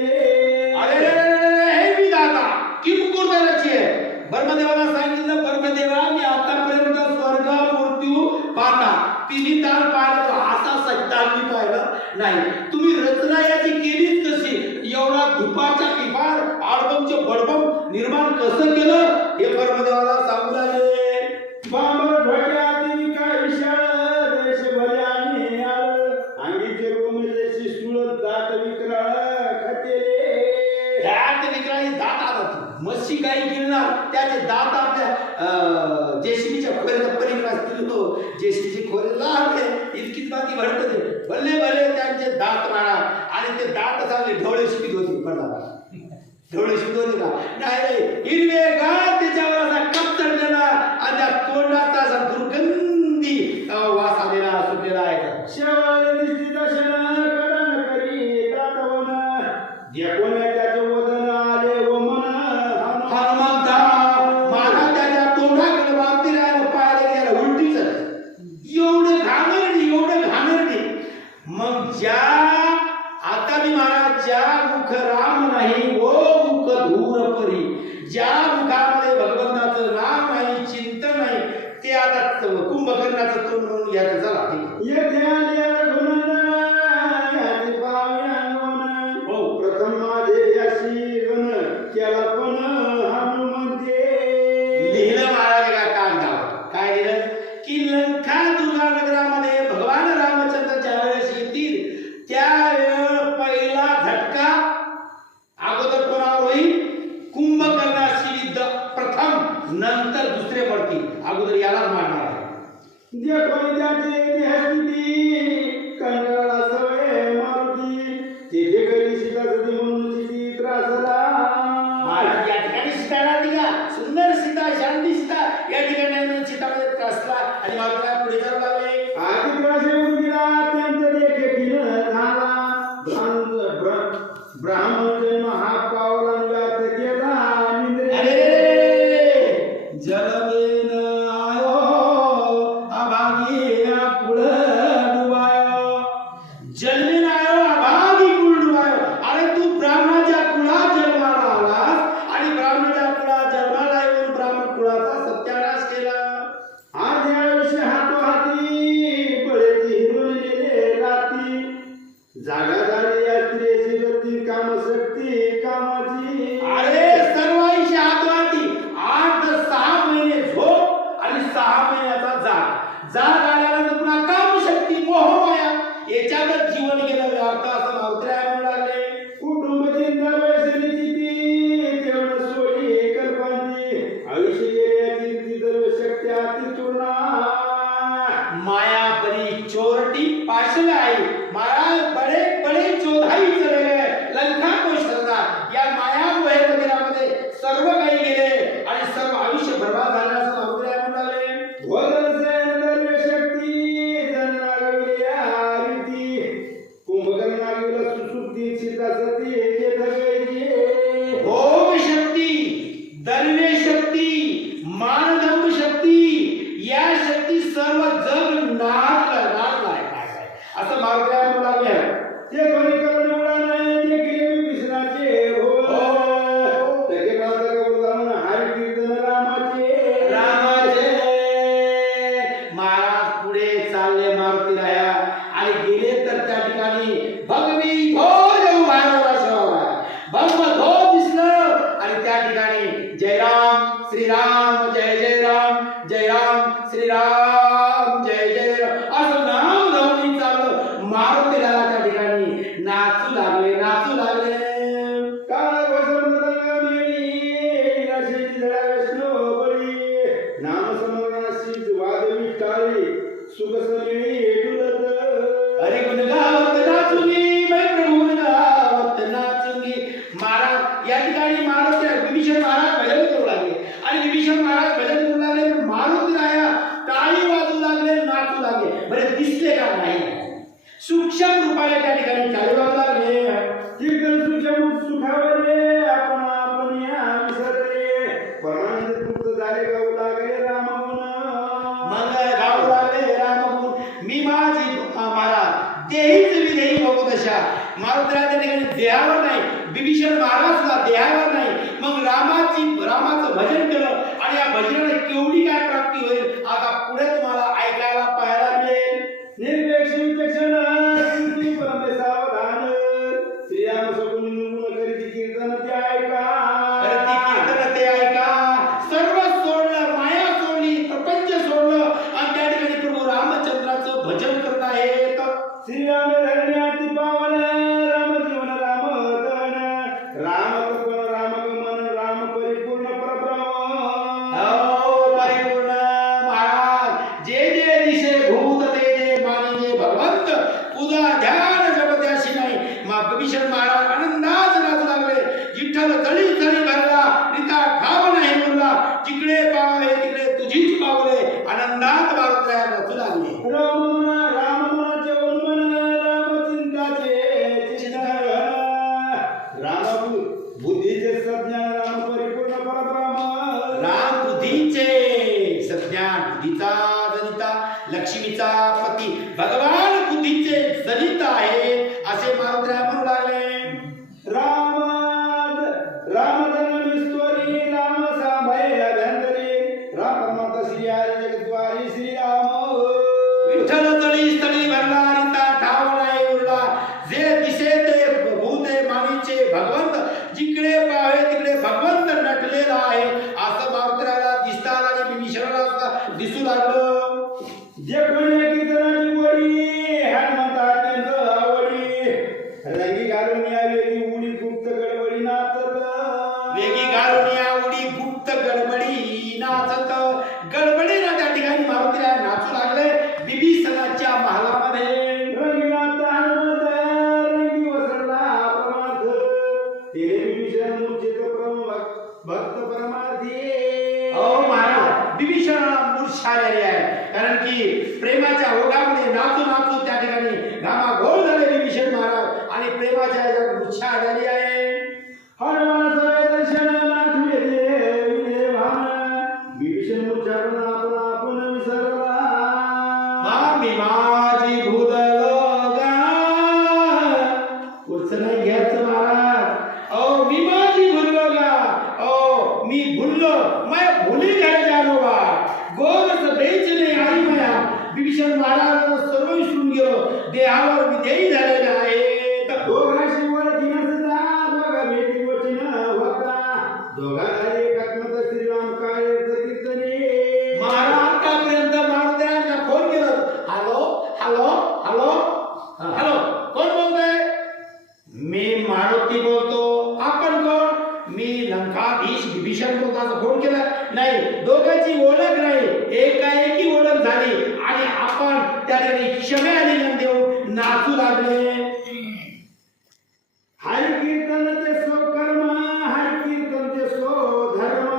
अरे हे मी दादा की मुकुट रचिये. ब्रह्मदेवाला सांगितलं, ब्रह्मदेवा मी आतापर्यंत स्वर्ग मृत्यू पाहता तिन्ही तार पाहिलं, असा सत्ता मी पाहिलं नाही. तुम्ही रचना याची केलीच कशी? एवढा धुपाचा विभार आडबमचे बडबम निर्माण कसं केलं हे ब्रह्मदेवाला सांगू लागले. बाबर ढोक्याती काय विशाळ देश भले आणि अंगीचे रोम जैसी सुळत दात विक्राळ खतेले. दात विक्राळी दात आला. म्हशी गाई गिळणार त्याचे दात आपल्या जेसीबीच्या खोऱ्याच्या पलीकडे असतील. जेसीबीची खोरे लावले इतकीच बाकी भरत ते भले भले त्यांचे दात मारा आणि ते दात चांगले ढवळे शिकीत होते. ढवळे शिकत होते का? नाही, हिरवे गार त्याच्यावर असा कप चढलेला आणि त्या तोंड कुंभकर्णाचं तोंड म्हणून घ्यायचं. चला ठीक आहे. येथे आले रघुनंदन याचे पावे अंगण. हो. प्रथम माझे याशी गण केला पण हनुमंते. लिहिलं महाराज का कागदावर. काय लिहिलं की लंका दुर्गा नगरामध्ये भगवान रामचंद्र ज्यावेळेस येतील त्यावेळेस पहिला झटका अगोदर कोणावर होईल? कुंभकर्णाशी युद्ध प्रथम, नंतर दुसरे पडतील. अगोदर यालाच मारणार आहे. जे कोणी त्याचे देहस्थिती कंटाळा सवय मारुती. तेथे गली सीता सती म्हणून सीती त्रासला. महाराज या ठिकाणी सीता आली का? सुंदर सीता, शांती सीता या ठिकाणी सीतामध्ये त्रासला आणि मारुतीला पुढे जाऊ लागले. आधी त्रासे उरगिला त्यांचं देखील झाला. ब्राह्मण जन्म हा पावला व्याप्त केला. निंद्रे अरे जलवेन आयो अभागी कुळ डुबायो. जन्मेन आयो अभागी कुळ डुबायो. अरे तू ब्राह्मणाच्या कुळात जन्माला आलास आणि ब्राह्मणाच्या कुळात जन्माला येऊन ब्राह्मण कुळाचा सत्यानाश केला. आज आयुष्य हातोहाती बळेची हिरून गेले राती. जागा झाली या स्त्रियेची गती कामशक्ती कामाची. अरे सर्व आयुष्य हातोहाती 8-6 महिने झोप आणि 6 महिन्याचा जाग आल्यानंतर पुन्हा कामशक्ती मोहमाया याच्यावर जीवन गेलं व्यर्थ असं मावत्र्या म्हणू लागले. कुटुंब चिंता वैसरीची ती तेवढं सोयी कल्पांची. आयुष्य गेल्याची ती सर्व शक्ती हाती चूर्णा. मायापरी चोरटी पाशल आई महाराज बड़े बड़े चोधाई चले गए. लंका को सरदार या माया मोहे मंदिरामध्ये सर्व काही गेले आणि सर्व आयुष्य बर्बाद झालं असं मावत्र्या म्हणू लागले. शक्ती जन नागविल्या रीती. कुंभकर्ण नागविला सुसुप्ती सीता सती एके धगैये. भोग शक्ती, दर्वे शक्ती, मानदंभ शक्ती या शक्ती सर्व जग नाचलाय असं मावत्र्या म्हणू लागले. ते कोणी करून उडा नाही ते केले विष्णाचे हो. त्याचे काळाचा उदाहरण हरी कीर्तन रामाचे. महाराज पुढे चालले मारुती राया आणि गेले तर त्या ठिकाणी भगवी ध्वज उभा राहिला. भगव ध्वज दिसलं आणि त्या ठिकाणी जय राम श्रीराम जय जय राम, जय राम श्रीराम जय जय राम असं नाम धवनी चाललं. मारुती राया त्या ठिकाणी नाचू लागले. काळ वसंत मेळी राशीची धडा वैष्णव बळी. नाम समरणाशीच वादवी टाळी सुख समेळी डुलत. हरी गुण गावत नाचुंगी, मै प्रभु गुण गावत नाचुंगी. महाराज या ठिकाणी मारुती विभीषण महाराज भजन करू लागले आणि विभीषण महाराज भजन करू लागले. मारुती राया टाळी वाजू लागले, नाचू लागले. बरे दिसले का नाही? सूक्ष्म रूपाने त्या ठिकाणी टाळी वाजू लागले. चिकन सुखम सुखावले आपण आपण या विसरले. परमानंद तृप्त झाले गाऊ लागले रामगुण. मंगळ गाऊ लागले रामगुण. मी माझी महाराज देहीच विधेही बघू दशा. मारुतीला त्या ठिकाणी देहावर नाही, विभीषण महाराजला देहावर नाही. मग रामाचं भजन केलं आणि या भजनाने केवढी काय प्राप्ती होईल आता पुढे तुम्हाला ऐकायला पाहायला मिळेल. निर्वेक्ष विचक्षण कीर्ती परमे सावधान. श्रीराम सगुण निर्गुण करीती कीर्तन ते ऐका. करती कीर्तन ते ऐका. सर्व सोडलं, माया सोडली, प्रपंच सोडलं आणि त्या ठिकाणी प्रभू रामचंद्राचं भजन करत आहेत. श्रीराम धरण्याती पावन राम जीवन राम धन. राम तपन राम गमन राम परिपूर्ण परब्रह्म. हो, परिपूर्ण महाराज जे जे दिसे भूत ते जे मानिजे भगवंत पूजा ध्यान जपत्याशी नाही. विभीषण महाराज आनंदात नाचू लागले. विठ्ठल तळी तळी भरला, रीता ठाव नाही बोलला. जिकडे पावले तिकडे तुझीच पावले. आनंदात मारुतीराया नाचू लागले. राम मनाचे उन्मन राम चिंताचे चिंतन. राम बुद्धीचे सज्ञान राम परिपूर्ण परब्रह्म. राम बुद्धीचे सज्ञान, बुद्धीचा जनिता, लक्ष्मीचा पती भगवान बुद्धीचे जनित आहे असे मारुतीराया म्हणू लागले. राम जन्म विस्तोरी राम सांभय अभ्यंतरी. राम परमात्मा श्री हरी जगद्वारी श्री दिसू लागलं. जे कोणी कीर्तनाची वडी हनुमंताची आवडी रंगी घालून यावे की उडी गुप्त गडबडी नाचत वेगी घालून या उडी गुप्त गडबडी नाचत गडबडीनं त्या ठिकाणी मारुतीला नाचू लागले बिभीषणाच्या महालामध्ये. रंगीनाथ हनुमंत रंगी वसरला प्रमाथ ते विभीषण मूर्छित भक्त परमार्थी. अहो महाराज बिभीषणाला मूर्छा आलेली आहे कारण की प्रेमाच्या ओघामध्ये नाचू नाचू त्या ठिकाणी घामाघोळ झाले विभीषण महाराज आणि प्रेमाच्या याच्यात मूर्छा आलेली आहे. हनुमानाचे दर्शन नाथुले विने भान विभीषण मूर्छा आपण विसरला. मी माझी भुलगा पुढचं नाही घ्यायचं महाराज. अहो मी माझी भुलगा अहो मी भुललो मैं भुली गए जानोबा गोरस बेचणे आई माया. विभीषण महाराजांना सर्व विसरून गेलो देहावर विधेयी झालेले आहेत. दोघांशी वळखी नसता दोघा भेटी गोष्टी न होता दोघा झाले एकात्मता श्रीराम काय कीर्तने. महाराज आतापर्यंत मारुतीला फोन केला हॅलो हॅलो हॅलो हॅलो कोण बोलतोय. मी मारुती बोलतो. आपण कोण. मी लंकाधीश विभीषण बोलतो. फोन केला नाही दोघांची ओळख नाही एकाएकी ओळख झाली आणि आपण त्या ठिकाणी क्षमे आलिंगन देऊन नाचू लागले. हरि कीर्तन ते सो कर्म हरि कीर्तन ते सो धर्म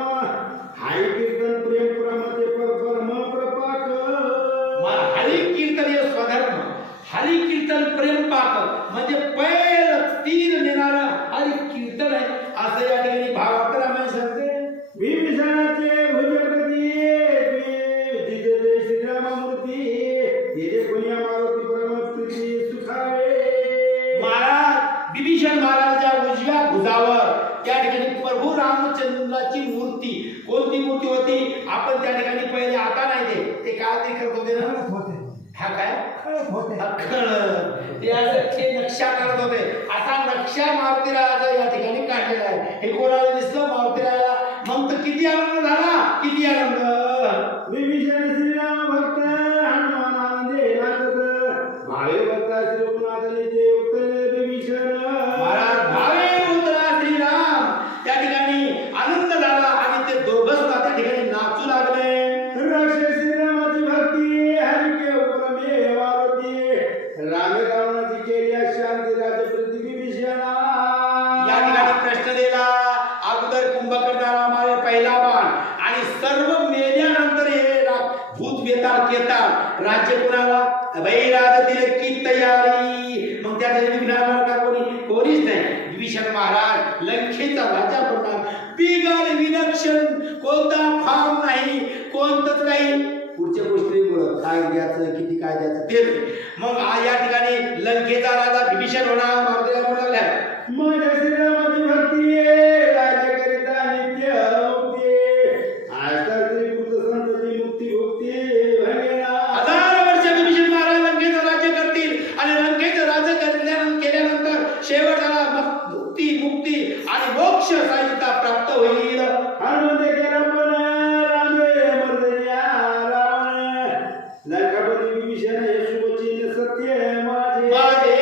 हरि कीर्तन प्रेम प्रमते परम प्रपाक. हरि कीर्तन हे स्वधर्म हरि कीर्तन प्रेम पाक म्हणजे पैल तीर नेणारं हरि कीर्तन आहे असं या ठिकाणी भावार्थ रामायण सांगते. विभीषणाचे भुजप्रती जिजे जय श्रीराममूर्ती जिजे पुण्या मारुती परमप्रीती सुखावे. महाराज विभीषण महाराजांच्या उजव्या भुजावर त्या ठिकाणी प्रभू रामचंद्राची मूर्ती कोणती मूर्ती होती आपण त्या ठिकाणी पहिले आता नाही ते काय ते करत होते ना हा काय अखळ ते असं ते नक्षा करत होते. असा नक्षा मारुतीराजा या ठिकाणी काढलेला आहे. हे कोणाला दिसलं मारुतीराजाला मग तर किती आनंद झाला किती आनंद. विभीषण श्रीराम भक्त हनुमान आनंदे नाचत भावे भक्ता श्री रघुनाथने ते उत्तरे विभीषण. महाराज भावे उतरा श्रीराम त्या ठिकाणी आनंद झाला आणि ते दोघं सुद्धा त्या ठिकाणी नाचू लागले. राक्षस श्रीरामाची भक्ती हरि के उपरमे मारुती राम रावणाची केली शांती राजप्रती विभीषणा. या ठिकाणी प्रश्न दिला अगोदर कुंभकर्णाला मारे पहिला बाण आणि सर्व मेल्यानंतर हे भूत बेताल केताल राज्य कुणाला अभयराज दिले की तयारी. मग त्या विघ्नाला का कोणीच नाही. विभीषण महाराज लंकेचा राजा बनणार बिगर विलक्षण कोणता फार्म नाही कोणतंच काही पुढच्या गोष्टी बोलत काय द्यायचं किती काय द्यायचं ते नाही. मग या ठिकाणी लंकेचा राजा विभीषण होणार मारुतीला म्हणाला माझ्या श्रीरामाची भक्ती राज्य करिता नित्य मुक्ती आता श्रीकृत संतची मुक्ती भुक्ती भगेना. 1000 वर्ष विभीषण महाराज लंकेचं राज्य करतील आणि लंकेचं राज्य केल्यानंतर शेवटाला मुक्ती आणि मोक्ष साहित्य प्राप्त होईल. हनुमंत केला पण रामे मर्दनिया रावण लंकापती विभीषण हे शुभचिन्ह सत्य माझे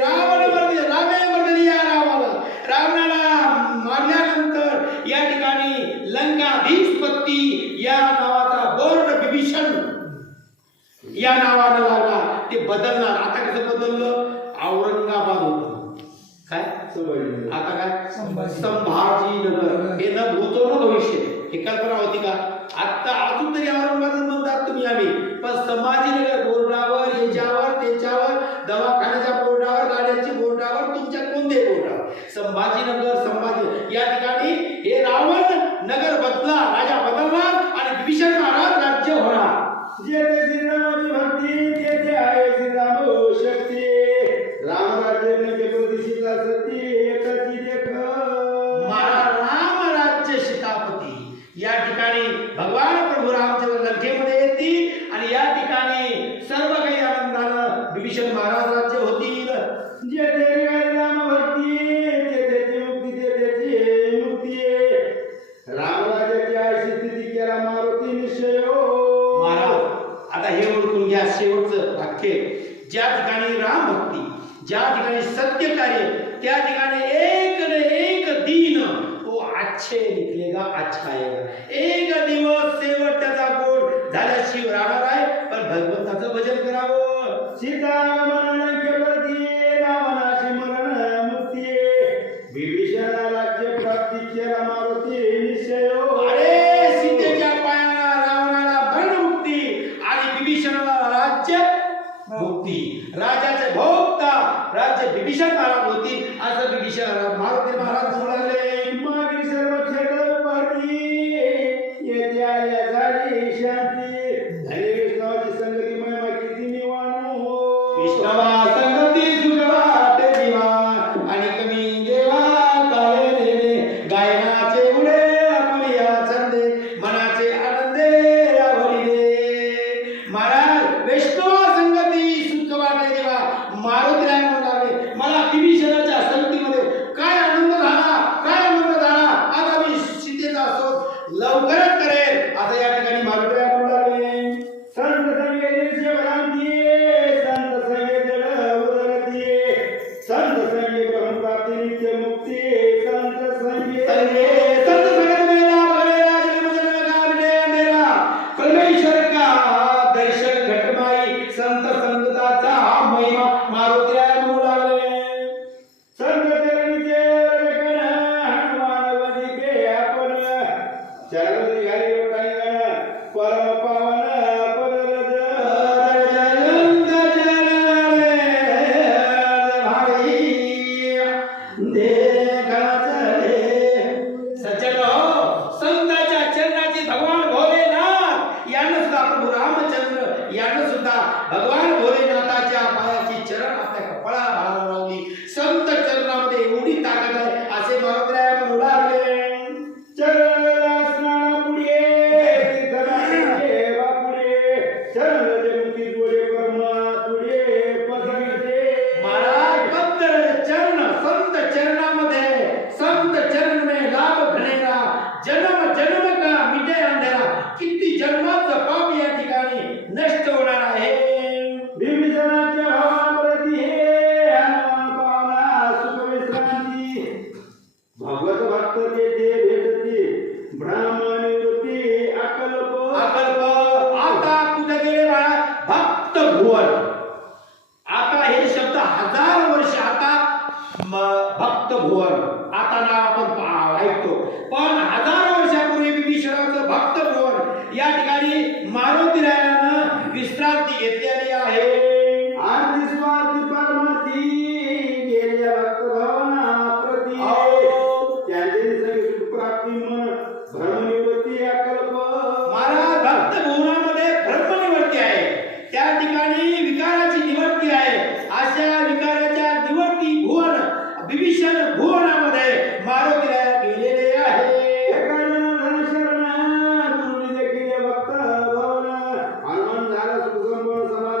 रावण रामे मर्दनिया रावणाला मारल्यानंतर या ठिकाणी लंकाधीशपती या नावाचा बोर्ड विभीषण या नावानं लागला. ते बदलणार. आता कसं बदललं औरंगाबाद होतं काय आता काय संभाजीनगर. हे न भूतो न भविष्य हे कल्पना होती का. आता अजून तरी औरंगाबाद म्हणतात तुम्ही आम्ही पण संभाजीनगर बोर्डावर याच्यावर त्याच्यावर दवाखान्याच्या बोर्डावर गाड्यांच्या बोर्डावर तुमच्या कोणत्याही बोर्डावर संभाजी या ठिकाणी हे रावण नगर बदला राजा बदलला आणि विभीषण महाराज राज्य होणार. जे श्रीरामाची भक्ती तेथे आहे श्रीराम शक्ती राम राज्य नके प्रतिष्ठिता सती एकाची देख. राम राज्य सीतापती या ठिकाणी भगवान प्रभू रामचंद्र लंकेमध्ये येतील आणि या ठिकाणी सर्व काही आनंदानं विभीषण महाराज राज्य होतील. जे देवी राम भक्ती तेथे मुक्ती तेथे मुक्ती राम राज्याची अशी स्थिती केला मारुती निश्चय. म्हणून या शेवटचं वाक्य, ज्या ठिकाणी राम भक्ती, ज्या ठिकाणी सत्य कार्य, त्या ठिकाणी एक न एक दिन तो अच्छे निकलेगा, अच्छा आएगा. एक दिवस शेवट त्याचा गोड झाल्याशिवाय राहणार आहे. पण भगवंताचं भजन करावं. सीतागमन केवळती रावणाशी मरण मुक्ती विभीषण राज्य प्राप्ती केला मारुती निश्चय. अरे सीतेच्या पायाला रावणाला मरणमुक्ती आणि विभीषणाला राज्य मुक्ती. राजाचे भोगता राज्य विभीषण महाराज होती, असं विभीषण मारुती महाराज म्हणू लागले. मागे सर्व खेळपाती येथे आल्या झाली शांती धरे विष्णवाची संगती महिमा किती निवाणू. विष्णवा संगती सुखवाट जीवा आणि कमी देवा काय रे गायनाचे उडे आपल्या छंदे मनाचे आनंदे आवडी रे. महाराज वैष्णवा संगती सुखवाटे देवा मारुतीराय म्हणाले, मला विभीषणाच्या संगतीमध्ये काय आनंद झाला, काय आनंद झाला. आता मी सीतेचा शोध लवकरच करेल असं या ठिकाणी मारुतीराय म्हणाले. संत संगे निर्जय संत संगे जड उदरती संत संगे ब्रह्मप्राप्ती नित्य मुक्ती संत संगे परमेश्वर का दर्शन घटमाई संत संगताचा महिमा मारुतीराय म्हणू लागले. संत चरणीचे रजकण हनुमान वदिके आपण चरण घाली काही गण परम पावन पदरज संतांच्या चरणाची भगवान भोलेनाथ यांना सुद्धा प्रभू रामचंद्र यांना सुद्धा भगवान भोलेनाथाच्या पायाची चरण आपल्या कपाळाला लावली. संत चरणामध्ये एवढी ताकद आहे असे मारुतीराय म्हणू लागले. चरण स्नान पुढे तीर्थराजे बापुढे चरण जमुती जोडे परमा तुडे पदरजे. महाराज फक्त चरण संत चरणामध्ये संत चरण में लाभ घनेरा जन्म जन्म का मिटे अंधेरा. किती जन्माचं पाप या ठिकाणी नष्ट होणार आहे. विभीषणाच्या भावाप्रती हे हनुमान पावना सुख विश्रांती भगवत भक्त तेथे भेटती ब्राह्मण निवृत्ती अकल्प अकल्प. आता कुठे गेले बाळा? भक्त भुवन. आता हे शब्द 1000 वर्ष आता भक्त भुवन आता नाव आपण ऐकतो, पण 1000 वर्षापूर्वी विभीषणाचं भक्त भुवन या ठिकाणी मारुतीरायानं विश्रांती घेतलेली आहे. आरती स्वाती परमाती गेल्या भक्त भावना प्रती त्यांचे सगळे प्राप्ती मन भ्रमनिवृत्ती अकल्प. महाराज भक्त भुवनामध्ये ब्रह्मनिवृत्ती आहे, त्या ठिकाणी विकाराची निवृत्ती आहे. अशा विकाराच्या निवृत्ती भुवन विभीषण भुवनामध्ये मारुतीराय गेलेले आहे. एकानन शरण गुरुनी देखील भक्त भावना हनुमान झाला सुख संपन्न समाधान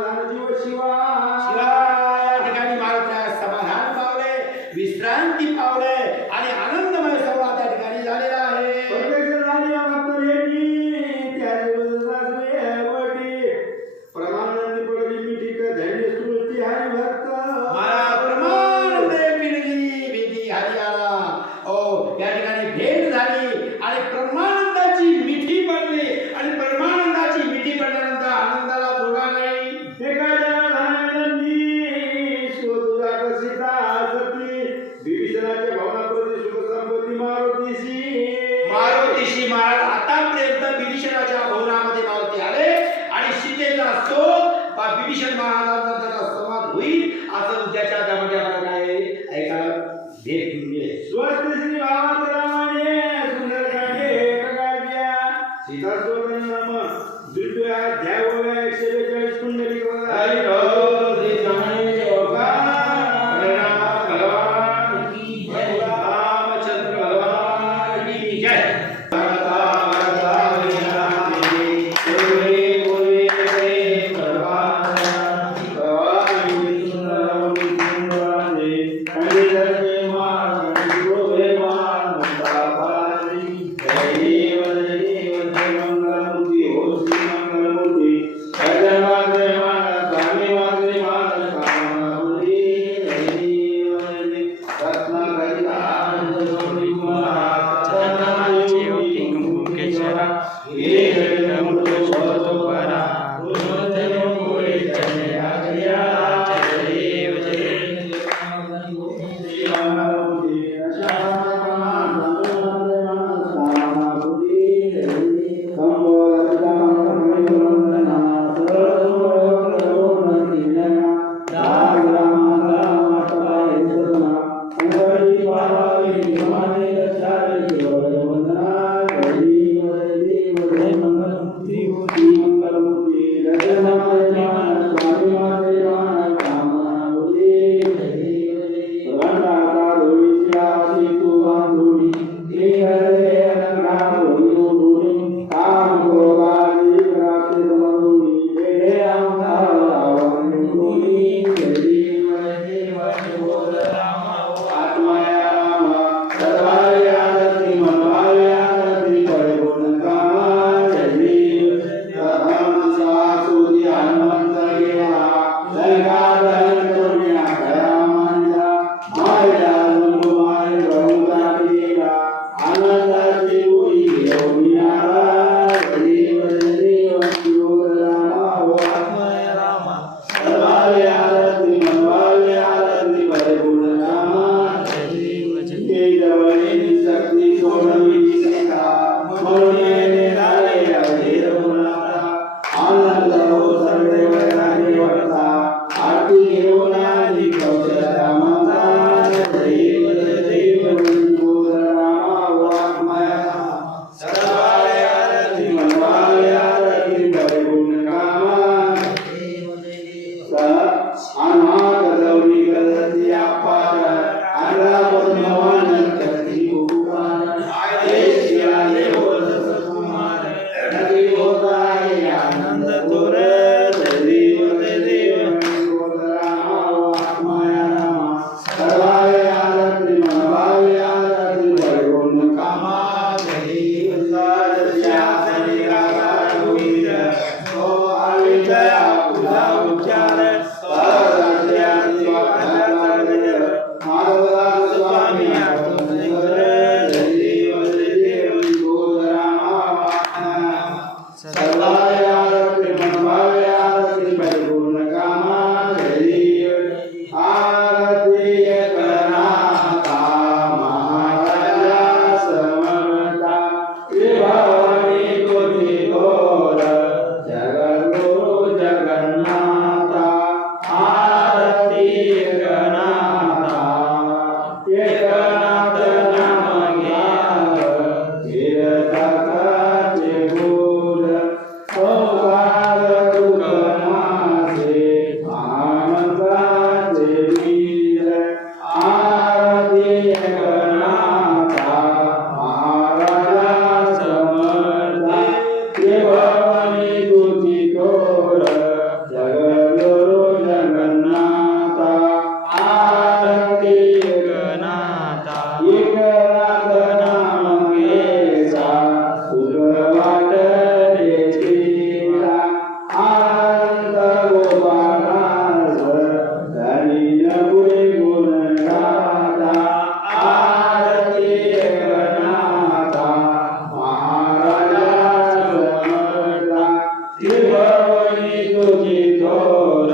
तुझी थोर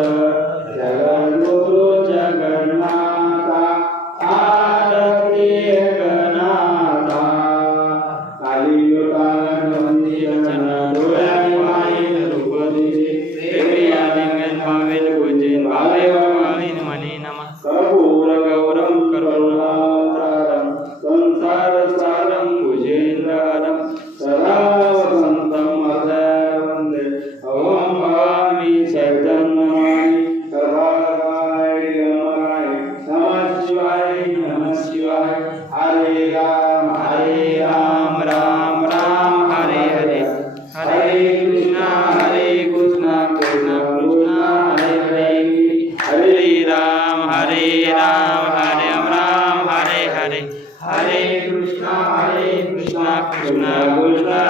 जगद्गुरु जगन्नाथा आरती गणाथा कालियुगान वंदितन डोळ्याने पाहिन रूप तुझे देवी आलिंगन भावेन पूजेन भावे वाळीन म्हणे नमः कर्पूर गौरम करुणावतारम संसार सारम भुजेंद्रम सदा वसंतम हृदय वंदे ओम भवामी चैतन्यमय प्रभागाय नमः शिवाय नमः शिवाय हरे राम राम राम हरे हरे हरे कृष्णा कृष्णा कृष्णा हरे हरे हरे राम हरे राम हरे हरे हरे कृष्णा कृष्णा कृष्णा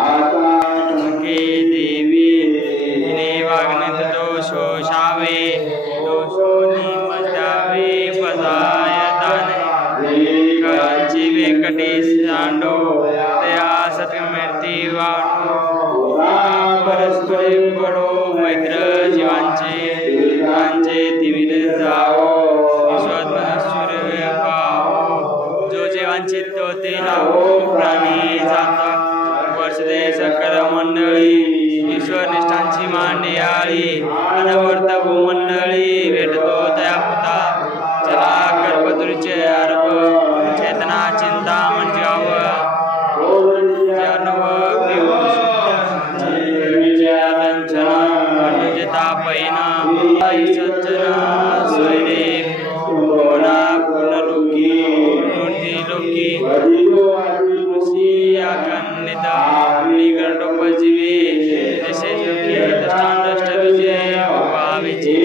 आता तमके देवी जिने वागणत दोषो शावे दोषो निमजावे पदाय दाने कांची वेंकटेश सांडो दया सत्यमूर्ती वाटो परस्परे पडो मैत्र जीवांचे तिमिर जावो विश्वात्मनश्वर पावो जो जीवांचे तो ते लावो प्राणी जाता वर्षदे सकल मंडळी ईश्वर निष्ठांची मांडियाळी अनवर्त भूमंडळी भेटतो त्या पुता चला कर्पतुरीचे अर्प चेतना चिंता मंजाव जानव तापयना सज्जना स्वैरे कोणा पूर्णलोकी मूर्ती लोकी ऋषी आकन्नित निगडोपजीवी जसे जोगी दष्टांडष्ट विजय भाविचे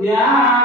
Yeah.